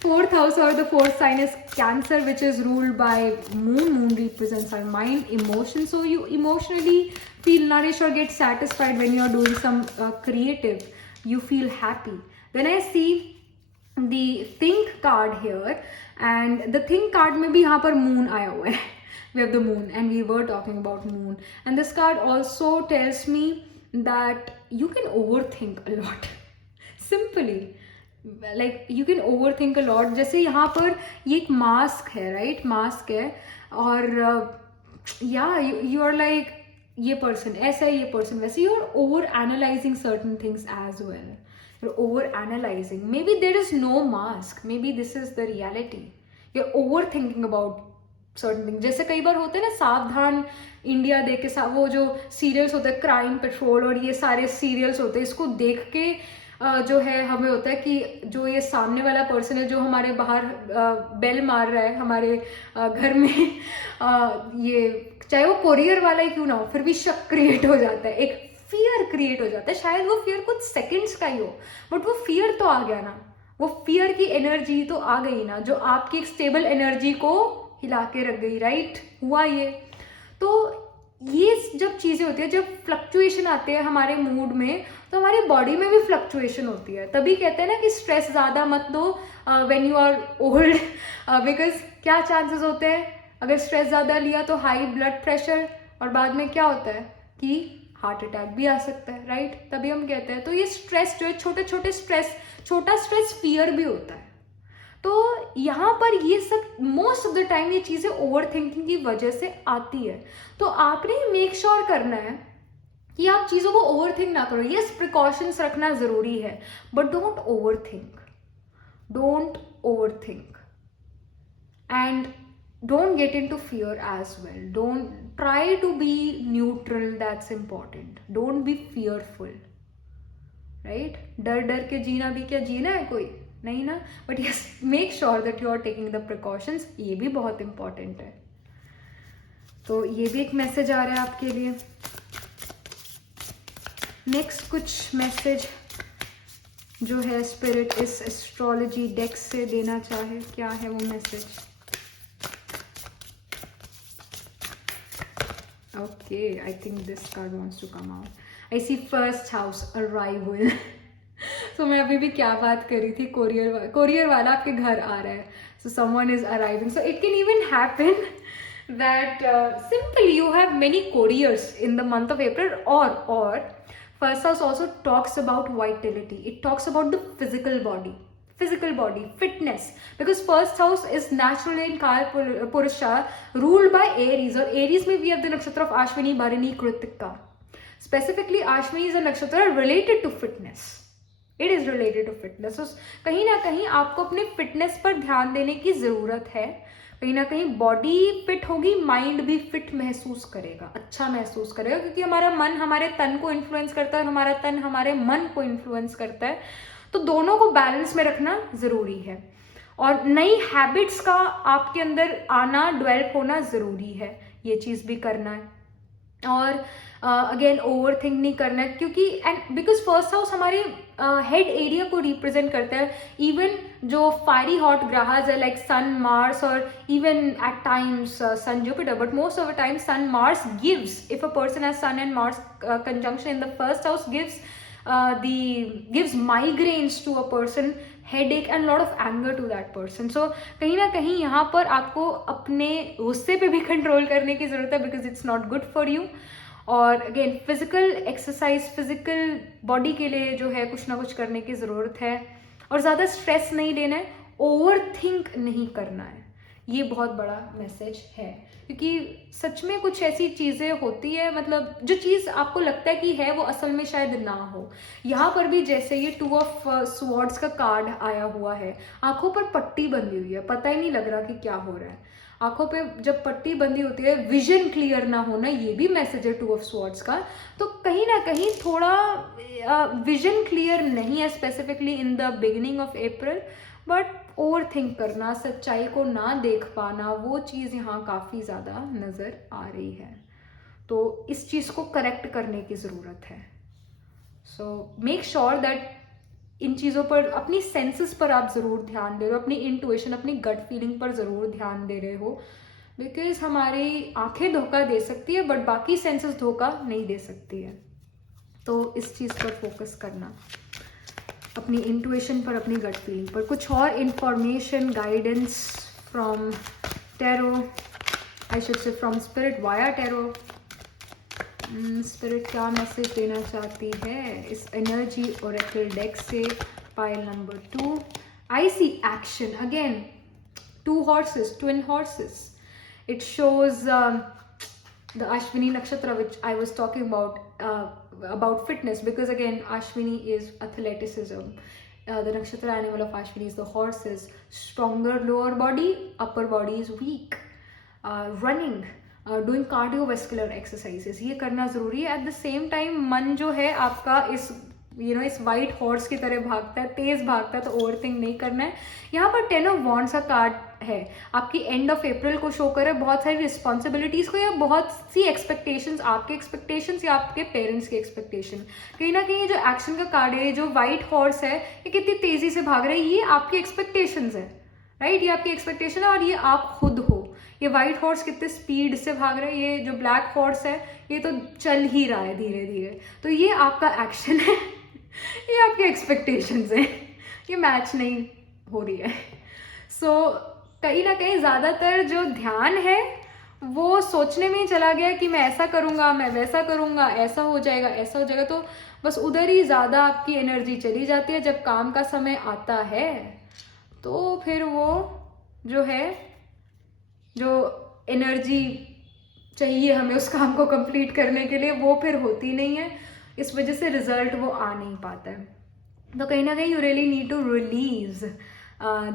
4th house or the 4th sign is Cancer, which is ruled by moon. Moon represents our mind, emotion, so you emotionally feel nourished or get satisfied when you are doing some creative, you feel happy. Then I see the think card here, and the think card में भी यहाँ पर moon आया हुआ है। We have the moon, and we were talking about moon, and this card also tells me that you can overthink a lot. Simply, like you can overthink a lot. जैसे यहाँ पर ये एक मास्क है, right, mask है, और you are like ये person ऐसा है, ये पर्सन वैसे, you are over analyzing certain things as well. You're over analyzing. Maybe there is no mask. Maybe this is the reality. You're overthinking about certain thing. जैसे कई बार होते हैं ना, सावधान इंडिया देख के, वो जो सीरियल्स होते हैं, क्राइम पेट्रोल और ये सारे सीरियल्स होते हैं, इसको देख के जो है हमें होता है कि जो ये सामने वाला पर्सन है जो हमारे बाहर बेल मार रहा है हमारे घर में, ये चाहे वो कोरियर वाला ही क्यों ना हो, फिर भी शक क्रिएट हो जाता है, एक फियर क्रिएट हो जाता है। शायद वो फियर कुछ सेकेंड्स का ही हो, बट वो फियर तो आ गया ना, वो फियर की एनर्जी तो आ गई ना, जो आपकी एक स्टेबल एनर्जी को हिला के रख गई, राइट, हुआ ये। तो ये जब चीजें होती है, जब फ्लक्चुएशन आते हैं हमारे मूड में, तो हमारी बॉडी में भी फ्लक्चुएशन होती है। तभी कहते हैं ना कि स्ट्रेस ज्यादा मत दो when you are old, because क्या चांसेस होते हैं, अगर स्ट्रेस ज्यादा लिया तो हाई ब्लड प्रेशर, और बाद में क्या होता है कि हार्ट अटैक भी आ सकता है, राइट। तभी हम कहते हैं, तो ये स्ट्रेस जो है, छोटे छोटे स्ट्रेस, छोटा स्ट्रेस फियर भी होता है। तो यहाँ पर ये सब मोस्ट ऑफ द टाइम ये चीजें ओवर थिंकिंग की वजह से आती है। तो आपने मेक श्योर करना है कि आप चीजों को ओवर थिंक ना करो। यस, प्रिकॉशंस रखना जरूरी है, but don't over think, don't over think, and don't get into fear as well. Don't try to be neutral, that's important. Don't be fearful, right. डर डर के जीना भी क्या जीना है, कोई नहीं ना, but yes, make sure that you are taking the precautions, ये भी बहुत इंपॉर्टेंट है। तो ये भी एक मैसेज आ रहा है आपके लिए। नेक्स्ट कुछ मैसेज जो है स्पिरिट इस एस्ट्रोलॉजी डेक से देना चाहे, क्या है वो message? Okay, I think this card wants to come out. I see first house, arrival. तो मैं अभी भी क्या बात कर रही थी, कोरियर वाला आपके घर आ रहा है, so someone is arriving. So it can even happen that simply you have many couriers in the month of April, or first house also talks about vitality. It talks about the physical body, fitness, because first house is naturally in Kala Purusha ruled by Aries, or Aries में we have the nakshatra of Ashwini, Bharani, Kritika. Specifically Ashwini is a nakshatra related to fitness. It is related to fitness. So कहीं ना कहीं आपको अपने fitness पर ध्यान देने की जरूरत है। कहीं ना कहीं बॉडी फिट होगी, माइंड भी फिट महसूस करेगा, अच्छा महसूस करेगा, क्योंकि हमारा मन हमारे तन को इन्फ्लुएंस करता है और हमारा तन हमारे मन को इन्फ्लुएंस करता है। तो दोनों को बैलेंस में रखना ज़रूरी है। और नई हैबिट्स का आपके अंदर आना, डेवलप होना ज़रूरी है, ये चीज़ भी करना है। और अगेन ओवर थिंक नहीं करना है, क्योंकि एंड बिकॉज फर्स्ट हाउस हमारे हेड एरिया को रिप्रेजेंट करता है। इवन जो फायरी हॉट ग्रहास है लाइक सन, मार्स, और even at times sun, Jupiter, but most of the time sun, Mars gives, if a person has sun and Mars conjunction in the first house, gives migraines to a person, headache and lot of anger to that person. So कहीं ना कहीं यहाँ पर आपको अपने गुस्से पे भी कंट्रोल करने की जरूरत है, because it's not good for you. और again physical exercise, physical body के लिए जो है कुछ ना कुछ करने की ज़रूरत है। और ज़्यादा स्ट्रेस नहीं लेना है, ओवर थिंक नहीं करना है, ये बहुत बड़ा मैसेज है। क्योंकि सच में कुछ ऐसी चीज़ें होती है, मतलब जो चीज़ आपको लगता है कि है वो असल में शायद ना हो। यहाँ पर भी जैसे ये 2 ऑफ स्वॉर्ड्स का कार्ड आया हुआ है, आंखों पर पट्टी बंधी हुई है, पता ही नहीं लग रहा कि क्या हो रहा है। आंखों पे जब पट्टी बंधी होती है, विजन क्लियर ना होना, ये भी मैसेज है 2 ऑफ स्वॉर्ड्स का। तो कहीं ना कहीं थोड़ा विजन क्लियर नहीं है specifically in the beginning of April, but over think करना, सच्चाई को ना देख पाना, वो चीज़ यहाँ काफ़ी ज़्यादा नज़र आ रही है। तो इस चीज़ को करेक्ट करने की ज़रूरत है। So make sure that in चीज़ों पर, अपनी सेंसेस पर आप ज़रूर ध्यान दे रहे हो, अपनी इंट्यूशन, अपनी गट फीलिंग पर ज़रूर ध्यान दे रहे हो। बिकॉज हमारी आंखें धोखा दे सकती है, बट बाकी सेंसेस धोखा नहीं दे सकती है। तो इस चीज़ पर फोकस करना, अपनी इंट्यूशन पर, अपनी गट फीलिंग पर। कुछ और information, guidance from tarot, I should से from spirit via tarot. Spirit क्या मैसेज देना चाहती है इस एनर्जी ओरेकल डेक से? Pile number 2, I C action again, 2 horses, twin horses. It shows the Ashwini nakshatra, which I was talking about fitness, because again Ashwini is athleticism. The nakshatra animal of Ashwini is the horses. Stronger lower body, upper body is weak. Running, doing cardiovascular exercises, ये करना ज़रूरी है। At the same time मन जो है आपका इस इस वाइट हॉर्स की तरह भागता है, तेज भागता है, तो ओवर थिंक नहीं करना है। यहाँ पर 10 ऑफ वॉन्ड्स का कार्ड है, आपकी एंड ऑफ अप्रैल को शो करे, बहुत सारी रिस्पॉन्सिबिलिटीज़ को, या बहुत सी एक्सपेक्टेशंस, आपके एक्सपेक्टेशंस या आपके पेरेंट्स की एक्सपेक्टेशन। कहीं ना कहीं जो एक्शन का कार्ड है, जो वाइट हॉर्स है, ये कितनी तेज़ी से भाग रहा है, ये आपकी एक्सपेक्टेशंस है, राइट? ये आपकी एक्सपेक्टेशन है और ये आप खुद हो। ये वाइट हॉर्स कितने स्पीड से भाग रहा है, ये जो ब्लैक हॉर्स है ये तो चल ही रहा है धीरे धीरे। तो ये आपका एक्शन है, ये आपकी एक्सपेक्टेशंस हैं, ये मैच नहीं हो रही है। सो कहीं ना कहीं ज़्यादातर जो ध्यान है वो सोचने में ही चला गया कि मैं ऐसा करूँगा, मैं वैसा करूँगा, ऐसा हो जाएगा, ऐसा हो जाएगा। तो बस उधर ही ज़्यादा आपकी एनर्जी चली जाती है। जब काम का समय आता है तो फिर वो जो है, जो एनर्जी चाहिए हमें उस काम को कंप्लीट करने के लिए, वो फिर होती नहीं है। इस वजह से रिजल्ट वो आ नहीं पाता है। तो कहीं ना कहीं you really need to release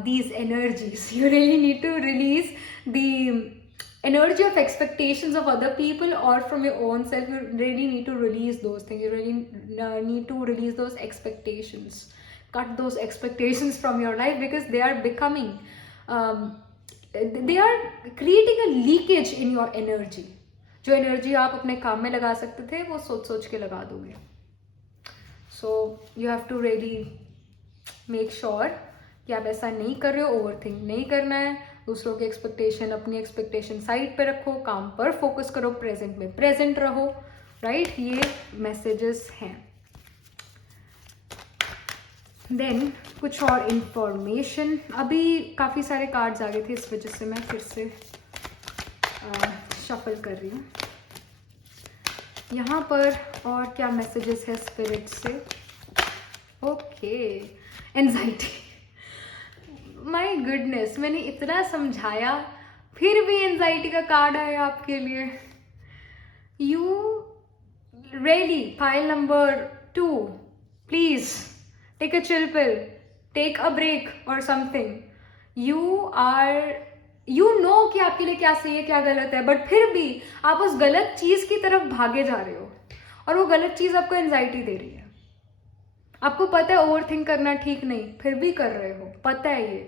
these energies. You really need to release the energy of expectations of other people or from your own self. You really need to release those things. You really need to release those expectations. Cut those expectations from your life, because they are becoming they are creating a leakage in your energy. जो energy आप अपने काम में लगा सकते थे वो सोच सोच के लगा दोगे। So you have to really make sure कि आप ऐसा नहीं कर रहे हो, ओवर थिंक नहीं करना है। दूसरों की एक्सपेक्टेशन, अपनी एक्सपेक्टेशन साइड पे रखो, काम पर फोकस करो, प्रेजेंट में प्रेजेंट रहो, राइट? ये मैसेजेस हैं। देन कुछ और इंफॉर्मेशन, अभी काफ़ी सारे कार्ड्स आ गए थे, इस वजह से मैं फिर से शफल कर रही हूँ। यहाँ पर और क्या मैसेजेस है स्पिरिट से? Okay, anxiety. माय गुडनेस, मैंने इतना समझाया फिर भी एंजाइटी का कार्ड आया आपके लिए। You really, pile number 2, please take a chill pill, take a break or something. You are you know कि आपके लिए क्या सही है क्या गलत है, बट फिर भी आप उस गलत चीज की तरफ भागे जा रहे हो और वो गलत चीज आपको एंजाइटी दे रही है। आपको पता है ओवर थिंक करना ठीक नहीं, फिर भी कर रहे हो, पता है ये,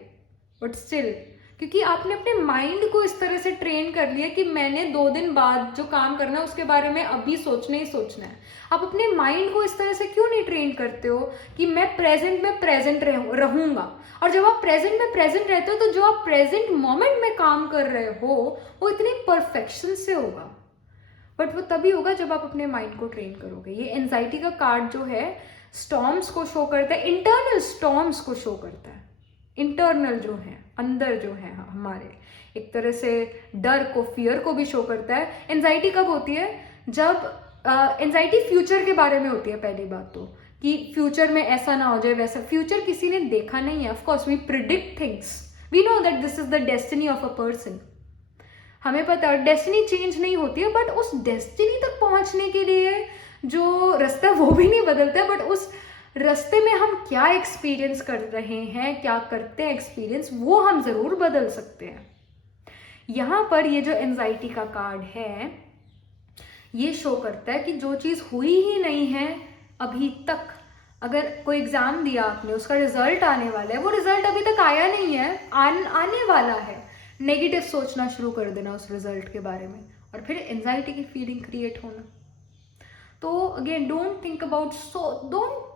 बट स्टिल, क्योंकि आपने अपने माइंड को इस तरह से ट्रेन कर लिया कि मैंने 2 दिन बाद जो काम करना है उसके बारे में अभी सोचना ही सोचना है। आप अपने माइंड को इस तरह से क्यों नहीं ट्रेन करते हो कि मैं प्रेजेंट में प्रेजेंट रहूंगा। और जब आप प्रेजेंट में प्रेजेंट रहते हो तो जो आप प्रेजेंट मोमेंट में काम कर रहे हो वो इतनी परफेक्शन से होगा, बट वो तभी होगा जब आप अपने माइंड को ट्रेन करोगे। ये एंजाइटी का कार्ड जो है स्टॉर्म्स को शो करता है, इंटरनल स्टॉर्म्स को शो करता है, इंटरनल जो है, अंदर जो है हमारे, एक तरह से डर को, फियर को भी शो करता है। एंजाइटी कब होती है? जब एंजाइटी फ्यूचर के बारे में होती है। पहली बात तो कि फ्यूचर में ऐसा ना हो जाए वैसा, फ्यूचर किसी ने देखा नहीं है। Of course we predict things, we know that this is the destiny of a person, हमें पता है डेस्टिनी चेंज नहीं होती है, बट उस डेस्टिनी तक पहुंचने के लिए जो रास्ता है वो भी नहीं बदलता है, बट उस रास्ते में हम क्या एक्सपीरियंस कर रहे हैं, क्या करते हैं एक्सपीरियंस, वो हम जरूर बदल सकते हैं। यहाँ पर ये जो एंजाइटी का कार्ड है ये शो करता है कि जो चीज हुई ही नहीं है अभी तक, अगर कोई एग्जाम दिया आपने, उसका रिजल्ट आने वाला है, वो रिजल्ट अभी तक आया नहीं है, आने वाला है, नेगेटिव सोचना शुरू कर देना उस रिजल्ट के बारे में, और फिर एंजाइटी की फीलिंग क्रिएट होना। तो again don't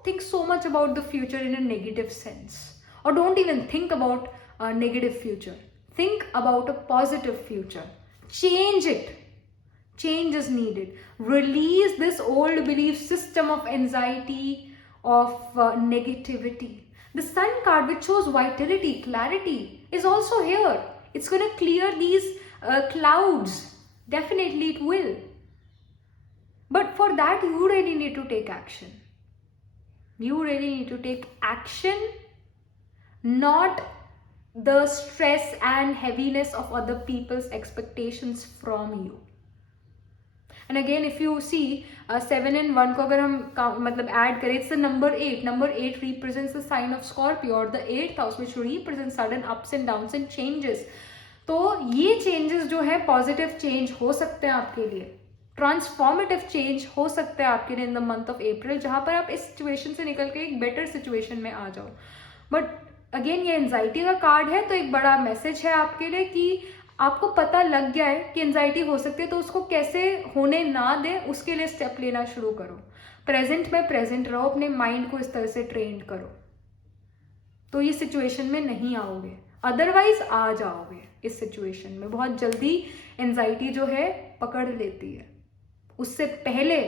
think so much about the future in a negative sense, और don't even think about negative future, think about a positive future, change it, change is needed, release this old belief system of anxiety, of negativity. The sun card, which shows vitality, clarity, is also here. It's going to clear these clouds, definitely it will, but for that you really need to take action. You really need to take action, not the stress and heaviness of other people's expectations from you. And again if you see 7 and 1 को अगर हम मतलब add करें, it's the number 8. Number 8 represents the sign of Scorpio, or the 8th house, which represents sudden ups and downs and changes. तो ये changes जो है positive change हो सकते हैं आपके लिए, ट्रांसफॉर्मेटिव चेंज हो सकता है आपके लिए इन द मंथ ऑफ अप्रैल, जहां पर आप इस सिचुएशन से निकल के एक बेटर सिचुएशन में आ जाओ। बट अगेन ये एंजाइटी का कार्ड है, तो एक बड़ा मैसेज है आपके लिए कि आपको पता लग गया है कि एंजाइटी हो सकती है, तो उसको कैसे होने ना दें उसके लिए स्टेप लेना शुरू करो। प्रेजेंट में प्रेजेंट रहो, अपने माइंड को इस तरह से ट्रेन करो, तो ये सिचुएशन में नहीं आओगे, अदरवाइज आ जाओगे इस सिचुएशन में। बहुत जल्दी एंजाइटी जो है पकड़ लेती है, उससे पहले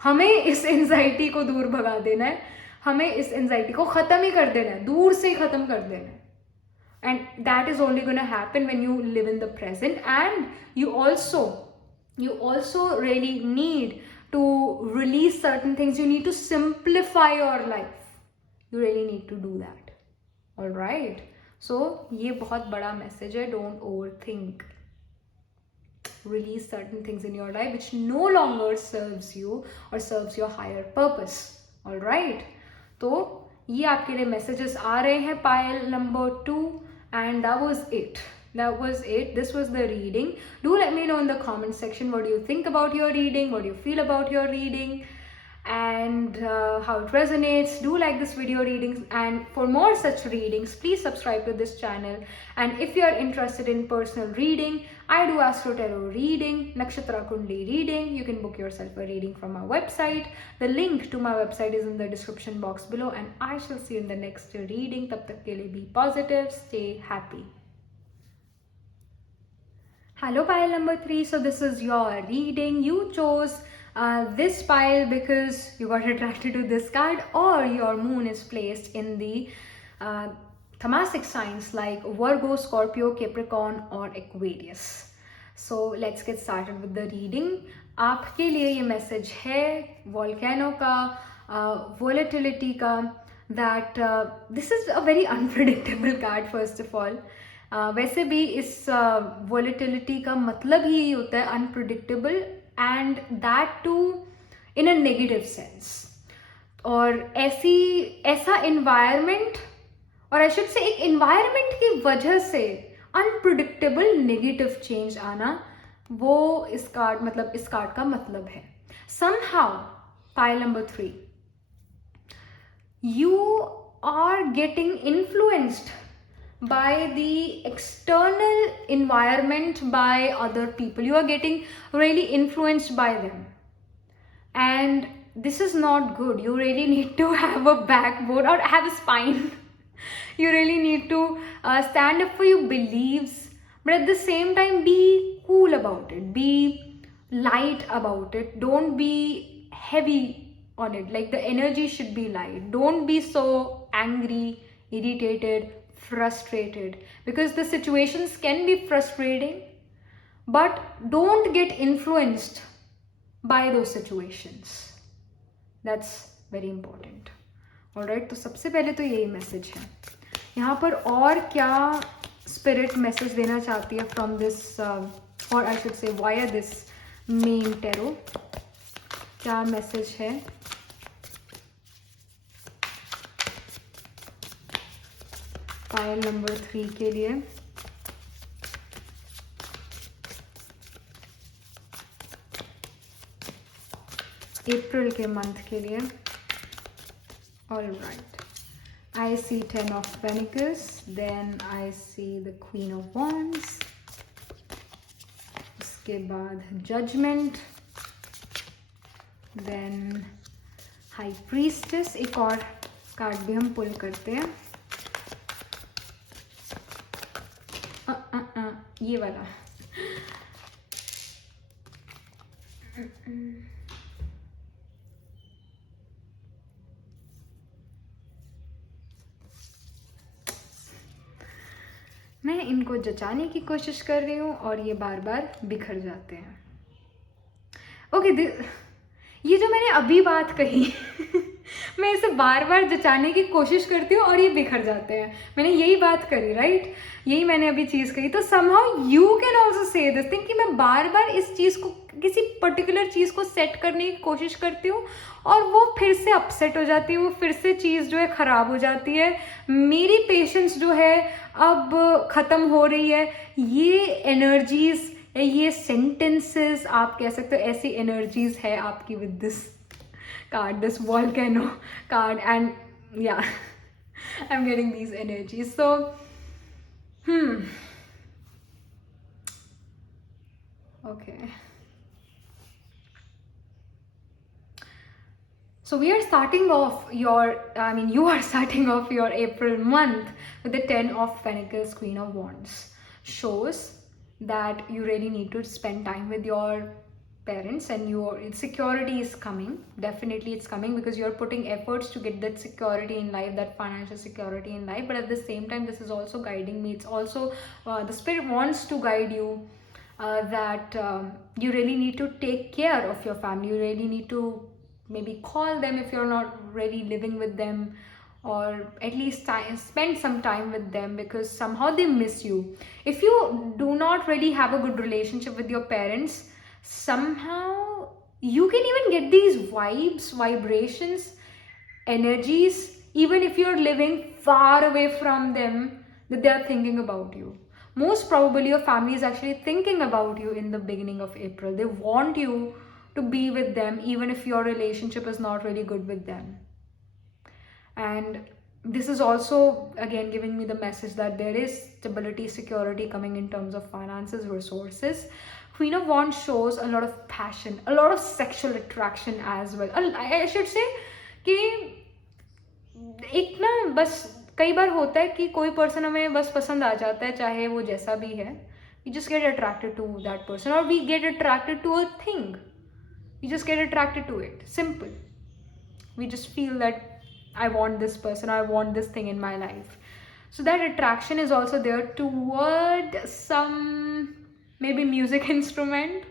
हमें इस एंजाइटी को दूर भगा देना है, हमें इस एंजाइटी को खत्म ही कर देना है, दूर से ही खत्म कर देना है। And that is only gonna happen when you live in the present, and you also really need to release certain things. You need to simplify your life. You really need to do that. All right, so ये बहुत बड़ा message है, don't overthink. Release certain things in your life which no longer serves you or serves your higher purpose. All right, तो ये आपके लिए messages आ रहे हैं pile number 2, and that was it. This was the reading. Do let me know in the comment section what do you think about your reading, what do you feel about your reading, and how it resonates. Do like this video readings, and for more such readings please subscribe to this channel. And if you are interested in personal reading, I do Astro Tarot reading, Nakshatra Kundli reading. You can book yourself a reading from my website. The link to my website is in the description box below, and I shall see you in the next reading. Tab tak ke liye be positive, stay happy. Hello pile number 3. So this is your reading. You chose this pile because you got attracted to this card, or your moon is placed in the Tamasic signs like Virgo, Scorpio, Capricorn or Aquarius. So let's get started with the reading. आपके लिए ये message है volcano का, volatility का, that this is a very unpredictable card first of all. वैसे भी इस volatility का मतलब ही यही होता है unpredictable, and that too in a negative sense. और ऐसा इन्वायरमेंट, और आई शुड से एक इन्वायरमेंट की वजह से अनप्रिडिक्टेबल नेगेटिव चेंज आना, वो इस कार्ड का मतलब है. Somehow, pile number 3, you are getting influenced by the external environment, by other people. You are getting really influenced by them, and this is not good. You really need to have a backbone or have a spine. You really need to stand up for your beliefs, but at the same time be cool about it, be light about it. Don't be heavy on it. Like, the energy should be light. Don't be so angry, irritated, frustrated, because the situations can be frustrating, but don't get influenced by those situations. That's very important. Alright, तो सबसे पहले तो यही message है. यहाँ पर और क्या स्पिरिट मैसेज देना चाहती है फ्रॉम दिस, और आई शुड से वाया दिस मेन टेरो, क्या मैसेज है पायल नंबर 3 के लिए? अप्रैल के मंथ के लिए. Alright, I see 10 of Pentacles, then I see the Queen of Wands, उसके बाद Judgment, then High Priestess. एक और कार्ड भी हम पुल करते हैं, ये वाला. मैं इनको जचाने की कोशिश कर रही हूँ और ये बार बार बिखर जाते हैं. ओके, ये जो मैंने अभी बात कही मैं इसे बार बार जचाने की कोशिश करती हूँ और ये बिखर जाते हैं. मैंने यही बात करी, राइट? यही मैंने अभी चीज़ कही. तो somehow you can also say this thing कि मैं बार बार इस चीज़ को, किसी पर्टिकुलर चीज़ को सेट करने की कोशिश करती हूँ और वो फिर से अपसेट हो जाती है, वो फिर से चीज़ जो है ख़राब हो जाती है. मेरी पेशेंस जो है अब ख़त्म हो रही है. ये एनर्जीज, ये सेंटेंसेस आप कह सकते हो, ऐसी एनर्जीज है आपकी with this card, this volcano card, and yeah I am getting these energies. So okay, so we are starting off you are starting off your April month with the 10 of Pentacles, Queen of Wands. Shows that you really need to spend time with your parents, and your security is coming. Definitely it's coming because you're putting efforts to get that security in life, that financial security in life. But at the same time, this is also guiding me. It's also the spirit wants to guide you, that you really need to take care of your family. You really need to maybe call them if you're not really living with them, or at least spend some time with them, because somehow they miss you. If you do not really have a good relationship with your parents, somehow you can even get these vibes, vibrations, energies, even if you're living far away from them, that they are thinking about you. Most probably your family is actually thinking about you in the beginning of April. They want you to be with them, even if your relationship is not really good with them. And this is also again giving me the message that there is stability, security coming in terms of finances, resources. Queen of Wands shows a lot of passion, a lot of sexual attraction as well. I should say कि एक ना बस कई बार होता है कि कोई person हमें बस पसंद आ जाता है, चाहे वो जैसा भी है. We just get attracted to that person, or we get attracted to a thing. You just get attracted to it. Simple. We just feel that I want this person, I want this thing in my life. So that attraction is also there toward some maybe music instrument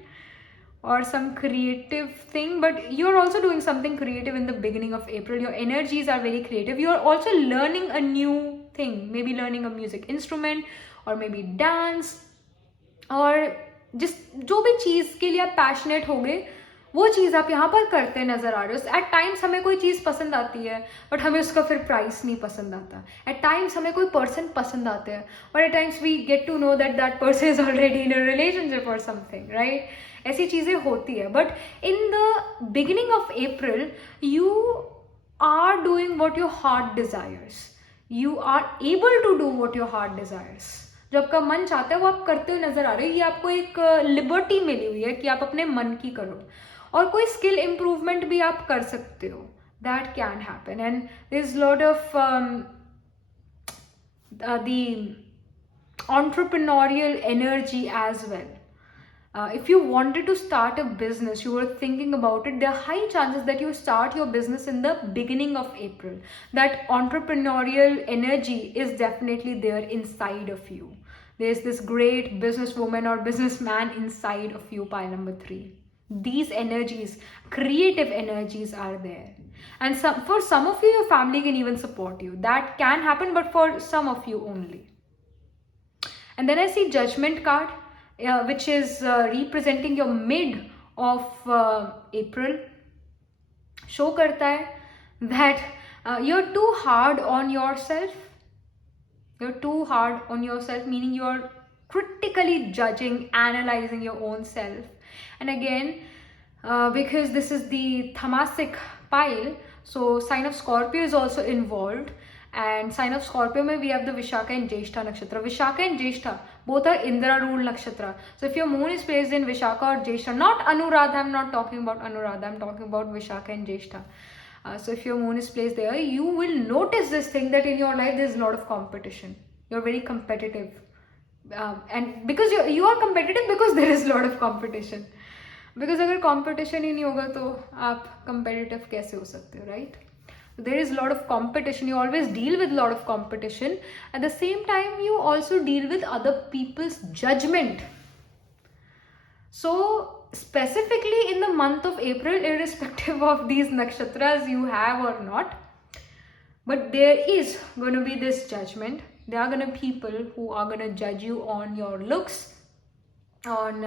or some creative thing. But you're also doing something creative in the beginning of April. Your energies are very creative. You're also learning a new thing, maybe learning a music instrument, or maybe dance, or just जो भी चीज़ के लिए आप passionate हो गए वो चीज़ आप यहाँ पर करते नजर आ रहे हो. एट टाइम्स हमें कोई चीज़ पसंद आती है बट हमें उसका फिर प्राइस नहीं पसंद आता. एट टाइम्स हमें कोई पर्सन पसंद आते हैं but at times we get to know that that person is already in a relationship और समथिंग, राइट. ऐसी चीज़ें होती है. But in the beginning of April you are doing what your heart desires. You are able to do what your heart desires. जो आपका मन चाहता है वो आप करते हुए नजर आ रहे हो. ये आपको एक लिबर्टी मिली हुई है कि आप अपने मन की करो. और कोई स्किल इम्प्रूवमेंट भी आप कर सकते हो. That can happen. And there is lot of the entrepreneurial energy as well. If you wanted to start a business, you were thinking about it, there are high chances that you start your business in the beginning of April. That entrepreneurial energy is definitely there inside of you. There's this great businesswoman or businessman inside of you, pile number 3. These energies, creative energies are there. And for some of you, your family can even support you. That can happen, but for some of you only. And then I see Judgment card, which is representing your mid of April. Show karta hai that you're too hard on yourself. You're too hard on yourself, meaning you're critically judging, analyzing your own self. And again, because this is the Tamasic pile, so sign of Scorpio is also involved. And sign of Scorpio mein we have the Vishaka and Jyeshtha nakshatra. Vishaka and Jyeshtha both are Indra rule nakshatra. So if your moon is placed in Vishaka or Jyeshtha, not Anuradha, I'm not talking about Anuradha, I'm talking about Vishaka and Jyeshtha. So if your moon is placed there, you will notice this thing that in your life there's a lot of competition. You're very competitive. And because you are competitive because there is a lot of competition. Because अगर competition ही नहीं होगा तो आप competitive कैसे हो सकते हो, right? There is a lot of competition. You always deal with a lot of competition. At the same time, you also deal with other people's judgment. So specifically in the month of April, irrespective of these nakshatras you have or not, but there is going to be this judgment. There are going to be people who are going to judge you on your looks, on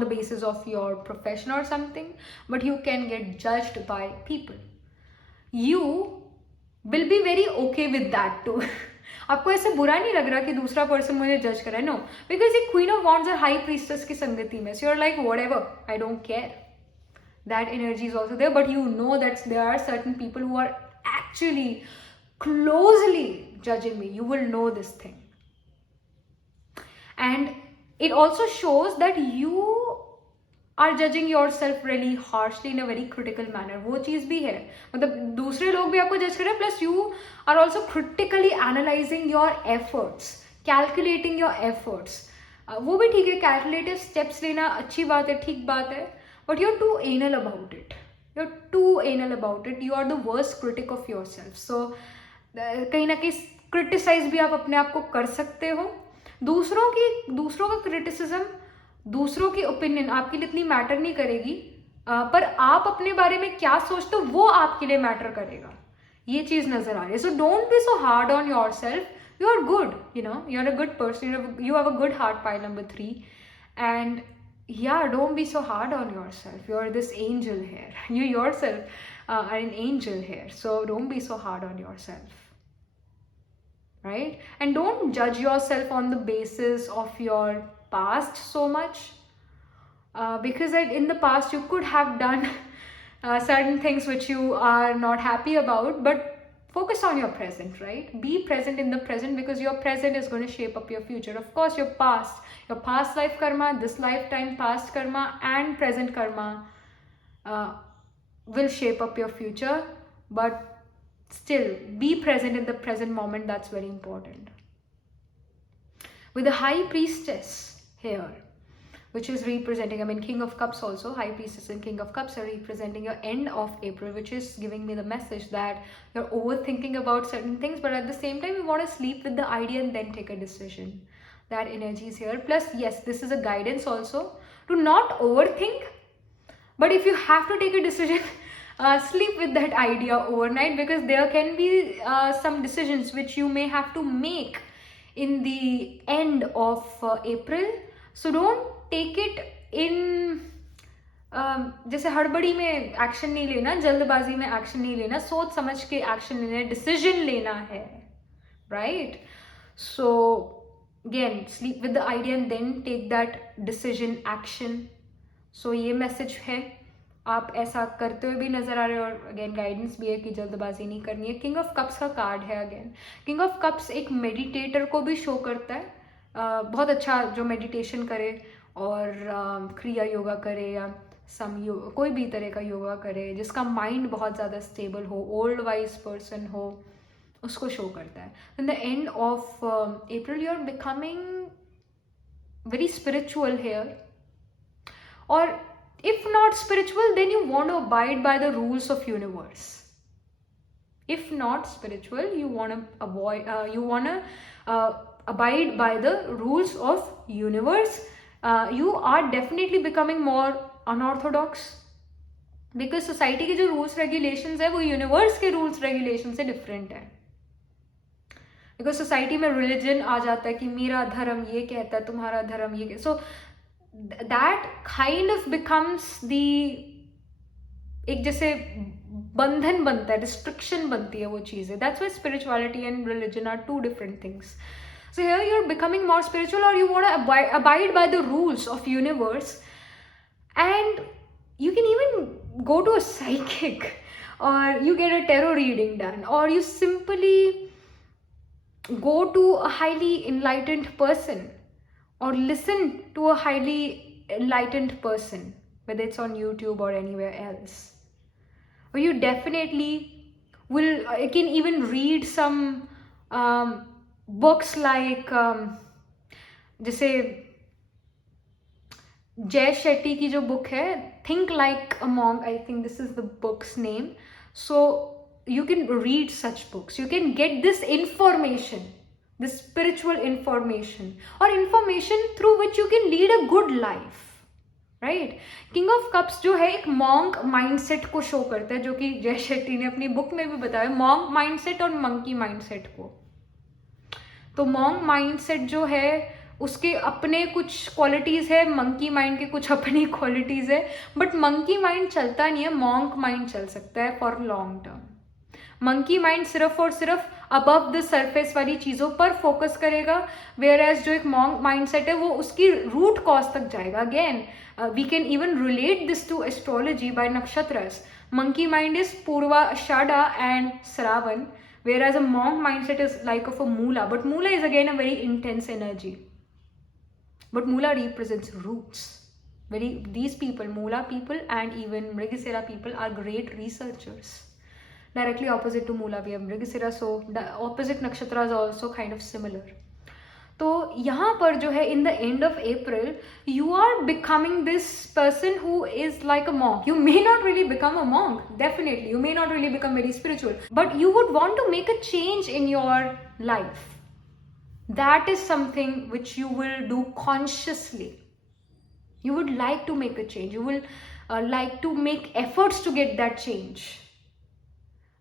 the basis of your profession or something, but you can get judged by people. You will be very okay with that too. आपको ऐसे बुरा नहीं लग रहा कि दूसरा person मुझे जज कर रहा है. नो, बिकॉज ये क्वीन ऑफ वॉन्ड्स और हाई प्रीस्टेस की संगति में, so you are like whatever, I don't care. That energy is also there, but you know that there are certain people who are actually closely judging me. You will know this thing. And it also shows that you are judging yourself really harshly in a very critical manner. वो चीज़ भी है, मतलब दूसरे लोग भी आपको जज कर रहे हैं, plus you are also critically analysing your efforts, calculating your efforts. वो भी ठीक है, कैलकुलेटिव स्टेप्स लेना अच्छी बात है, ठीक बात है, but you are too anal about it. You are too anal about it. You are the worst critic of yourself. So कहीं ना कहीं क्रिटिसाइज भी आप अपने आप को कर सकते हो. दूसरों का क्रिटिसिज्म, दूसरों की ओपिनियन आपके लिए इतनी मैटर नहीं करेगी, पर आप अपने बारे में क्या सोचते हो वो आपके लिए मैटर करेगा. ये चीज नजर आ रही है. So don't be so hard on yourself. You are good, you are a good person, you have a good heart, pile number 3. And yeah, don't be so hard on yourself. You are this angel here. You yourself are an angel here. So don't be so hard on yourself. Right? And don't judge yourself on the basis of your past so much. Because in the past you could have done certain things which you are not happy about, but focus on your present, right? Be present in the present, because your present is going to shape up your future. Of course, your past life karma, this lifetime past karma and present karma will shape up your future, but still be present in the present moment. That's very important. With the High Priestess here, which is representing, King of Cups also, High Priestess and King of Cups are representing your end of April, which is giving me the message that you're overthinking about certain things, but at the same time you want to sleep with the idea and then take a decision. That energy is here. Plus, yes, this is a guidance also to not overthink, but if you have to take a decision, sleep with that idea overnight, because there can be some decisions which you may have to make in the end of April. So don't take it in जैसे हड़बड़ी में action नहीं लेना, जल्दबाजी में action नहीं लेना, सोच समझ के एक्शन लेना है, डिसीजन लेना है, right? So again sleep with the idea and then take that decision action. So ये मैसेज है, आप ऐसा करते हुए भी नजर आ रहे हो, और अगेन गाइडेंस भी है कि जल्दबाजी नहीं करनी है. किंग ऑफ कप्स का कार्ड है. अगेन किंग ऑफ कप्स एक मेडिटेटर को भी शो करता है, बहुत अच्छा, जो मेडिटेशन करे और क्रिया योगा करे या कोई भी तरह का योगा करे, जिसका माइंड बहुत ज़्यादा स्टेबल हो, ओल्ड वाइज पर्सन हो, उसको शो करता है. In the end of April you are becoming very spiritual here, और if not spiritual, then you want to abide by the rules of universe. If not spiritual, you want to abide by the rules of universe. You are definitely becoming more unorthodox, because society के जो rules regulations है वो universe के rules regulations से different है. Because society में religion आ जाता है कि मेरा धर्म ये कहता है, तुम्हारा धर्म ये कहता है. So that kind of becomes the एक जैसे बंधन बनता है, रिस्ट्रिक्शन बनती है वो चीजें. That's why spirituality and religion are two different things. So here you're becoming more spiritual, or you want to abide by the rules of universe, and you can even go to a psychic, or you get a tarot reading done, or you simply go to a highly enlightened person, or listen to a highly enlightened person, whether it's on YouTube or anywhere else. Or you definitely will, you can even read some books like जैसे जय शेट्टी की जो book है, Think Like a Monk, I think this is the book's name. So you can read such books, you can get this information, this spiritual information, or information through which you can lead a good life, right? King of Cups जो है एक monk mindset को show करता है, जो कि जय शेट्टी ने अपनी बुक में भी बताया, monk mindset और monkey mindset को. तो monk mindset जो है उसके अपने कुछ क्वालिटीज है, मंकी माइंड के कुछ अपनी क्वालिटीज है, बट मंकी माइंड चलता नहीं है, मॉन्क माइंड चल सकता है for long term. Monkey mind सिर्फ और सिर्फ अबव द सरफेस वाली चीजों पर फोकस करेगा, वेयर एज जो एक मॉन्क माइंडसेट है वो उसकी रूट कॉज तक जाएगा. Again we can even relate this to astrology by nakshatras. Monkey mind is Purva, Ashadha and Shravana, whereas a monk mindset is like of a Mula, but Mula is again a very intense energy. But Mula represents roots. These people, Mula people and even Mrigasira people, are great researchers. Directly opposite to Mula we have Mrigasira, so the opposite nakshatras are also kind of similar. तो यहाँ पर जो है in the end of April, you are becoming this person who is like a monk. You may not really become a monk, definitely. You may not really become very spiritual, but you would want to make a change in your life. That is something which you will do consciously. You would like to make a change. You will like to make efforts to get that change.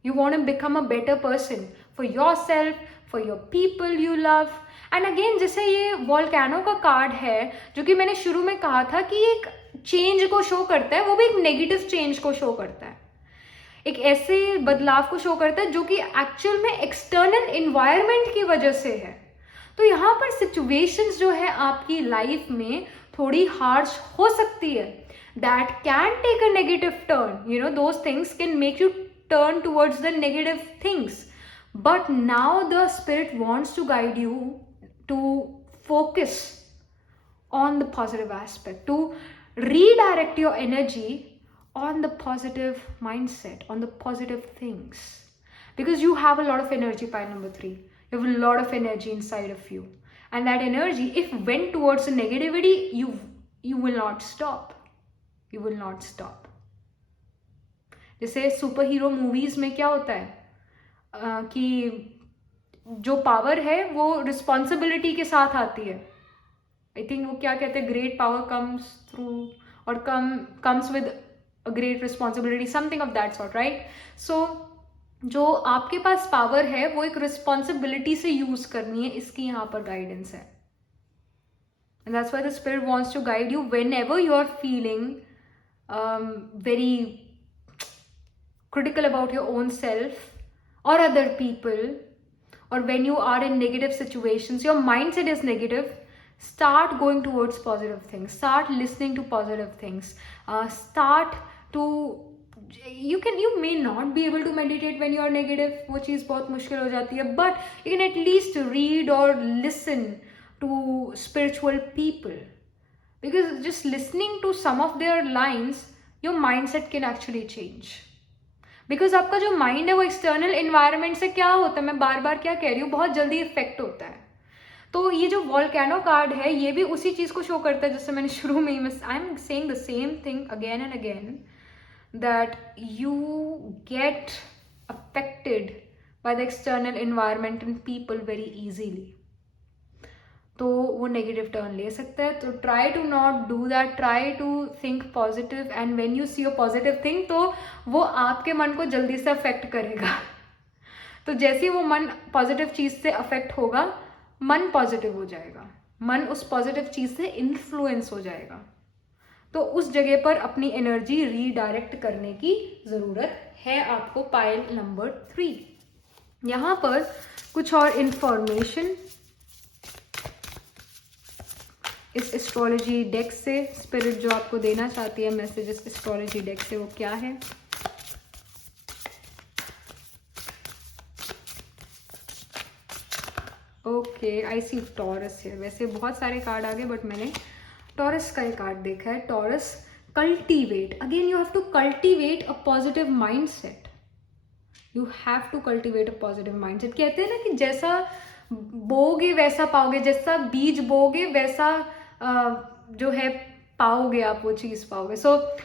You want to become a better person for yourself, for your people you love. And again, जैसे ये volcano का card है, जो कि मैंने शुरू में कहा था कि एक चेंज को शो करता है, वो भी एक नेगेटिव चेंज को शो करता है, एक ऐसे बदलाव को शो करता है जो कि एक्चुअल में एक्सटर्नल एनवायरनमेंट की वजह से है. तो यहाँ पर सिचुएशंस जो है आपकी लाइफ में थोड़ी हार्श हो सकती है. That can take a negative turn, you know, those things can make you turn towards the negative things, but now the spirit wants to guide you to focus on the positive aspect, to redirect your energy on the positive mindset, on the positive things, because you have a lot of energy. Pile number 3, you have a lot of energy inside of you, and that energy, if went towards the negativity, you will not stop. You will not stop. जैसे super hero movies में क्या होता है कि जो power है वो responsibility के साथ आती है. आई थिंक वो क्या कहते हैं, ग्रेट पावर कम्स थ्रू और comes with a great responsibility, something of that sort, right? So जो आपके पास पावर है वो एक रिस्पॉन्सिबिलिटी से यूज करनी है, इसकी यहाँ पर गाइडेंस है. And that's why the spirit wants to guide you whenever you are feeling very critical about your own self or other people, or when you are in negative situations, your mindset is negative, start going towards positive things, start listening to positive things, start to, you may not be able to meditate when you are negative, वो चीज़ बहुत मुश्किल हो जाती है, but you can at least read or listen to spiritual people, because just listening to some of their lines, your mindset can actually change. Because आपका जो mind है वो एक्सटर्नल इन्वायरमेंट से क्या होता है, मैं बार बार क्या कह रही हूँ, बहुत जल्दी इफेक्ट होता है. तो ये जो वॉल्केनो कार्ड है ये भी उसी चीज़ को शो करता है जिससे मैंने शुरू में ही, I am saying the same thing again and again, that you get affected by the external environment and people very easily. तो वो नेगेटिव टर्न ले सकता है. तो try to not do that, try to think positive, and when you see a positive thing तो वो आपके मन को जल्दी से अफेक्ट करेगा. तो जैसे ही वो मन पॉजिटिव चीज़ से अफेक्ट होगा, मन पॉजिटिव हो जाएगा, मन उस पॉजिटिव चीज़ से इन्फ्लुएंस हो जाएगा. तो उस जगह पर अपनी एनर्जी रीडायरेक्ट करने की ज़रूरत है आपको. Pile number 3. यहाँ पर कुछ और इंफॉर्मेशन इस एस्ट्रोलॉजी डेक से, स्पिरिट जो आपको देना चाहती है मैसेज इस एस्ट्रोलॉजी डेक से, वो क्या है. ओके, आई सी टॉरस है. वैसे बहुत सारे कार्ड आ गए बट मैंने टॉरस का एक कार्ड देखा है. Taurus, cultivate. Again you have to cultivate a positive mindset. You have to cultivate a positive mindset. कहते हैं ना कि जैसा बोगे वैसा पाओगे, जैसा बीज बोगे वैसा जो है पाओगे, आप वो चीज़ पाओगे. सो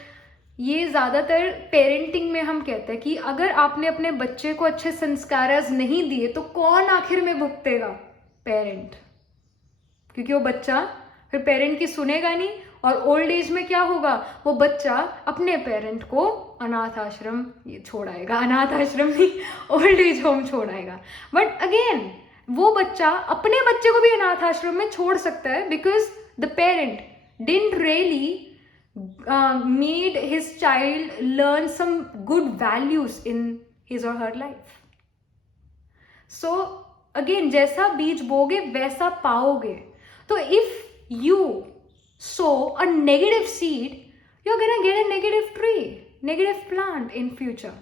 ये ज़्यादातर पेरेंटिंग में हम कहते हैं कि अगर आपने अपने बच्चे को अच्छे संस्कार नहीं दिए तो कौन आखिर में भुगतेगा? पेरेंट. क्योंकि वो बच्चा फिर पेरेंट की सुनेगा नहीं, और ओल्ड एज में क्या होगा, वो बच्चा अपने पेरेंट को अनाथ आश्रम ये छोड़ाएगा, अनाथ आश्रम नहीं, ओल्ड एज होम छोड़ाएगा. बट अगेन वो बच्चा अपने बच्चे को भी अनाथ आश्रम में छोड़ सकता है, because the parent didn't really made his child learn some good values in his or her life. So again, जैसा बीज बोगे वैसा पाओगे. तो if you sow a negative seed, you're gonna get a negative tree, negative plant in future.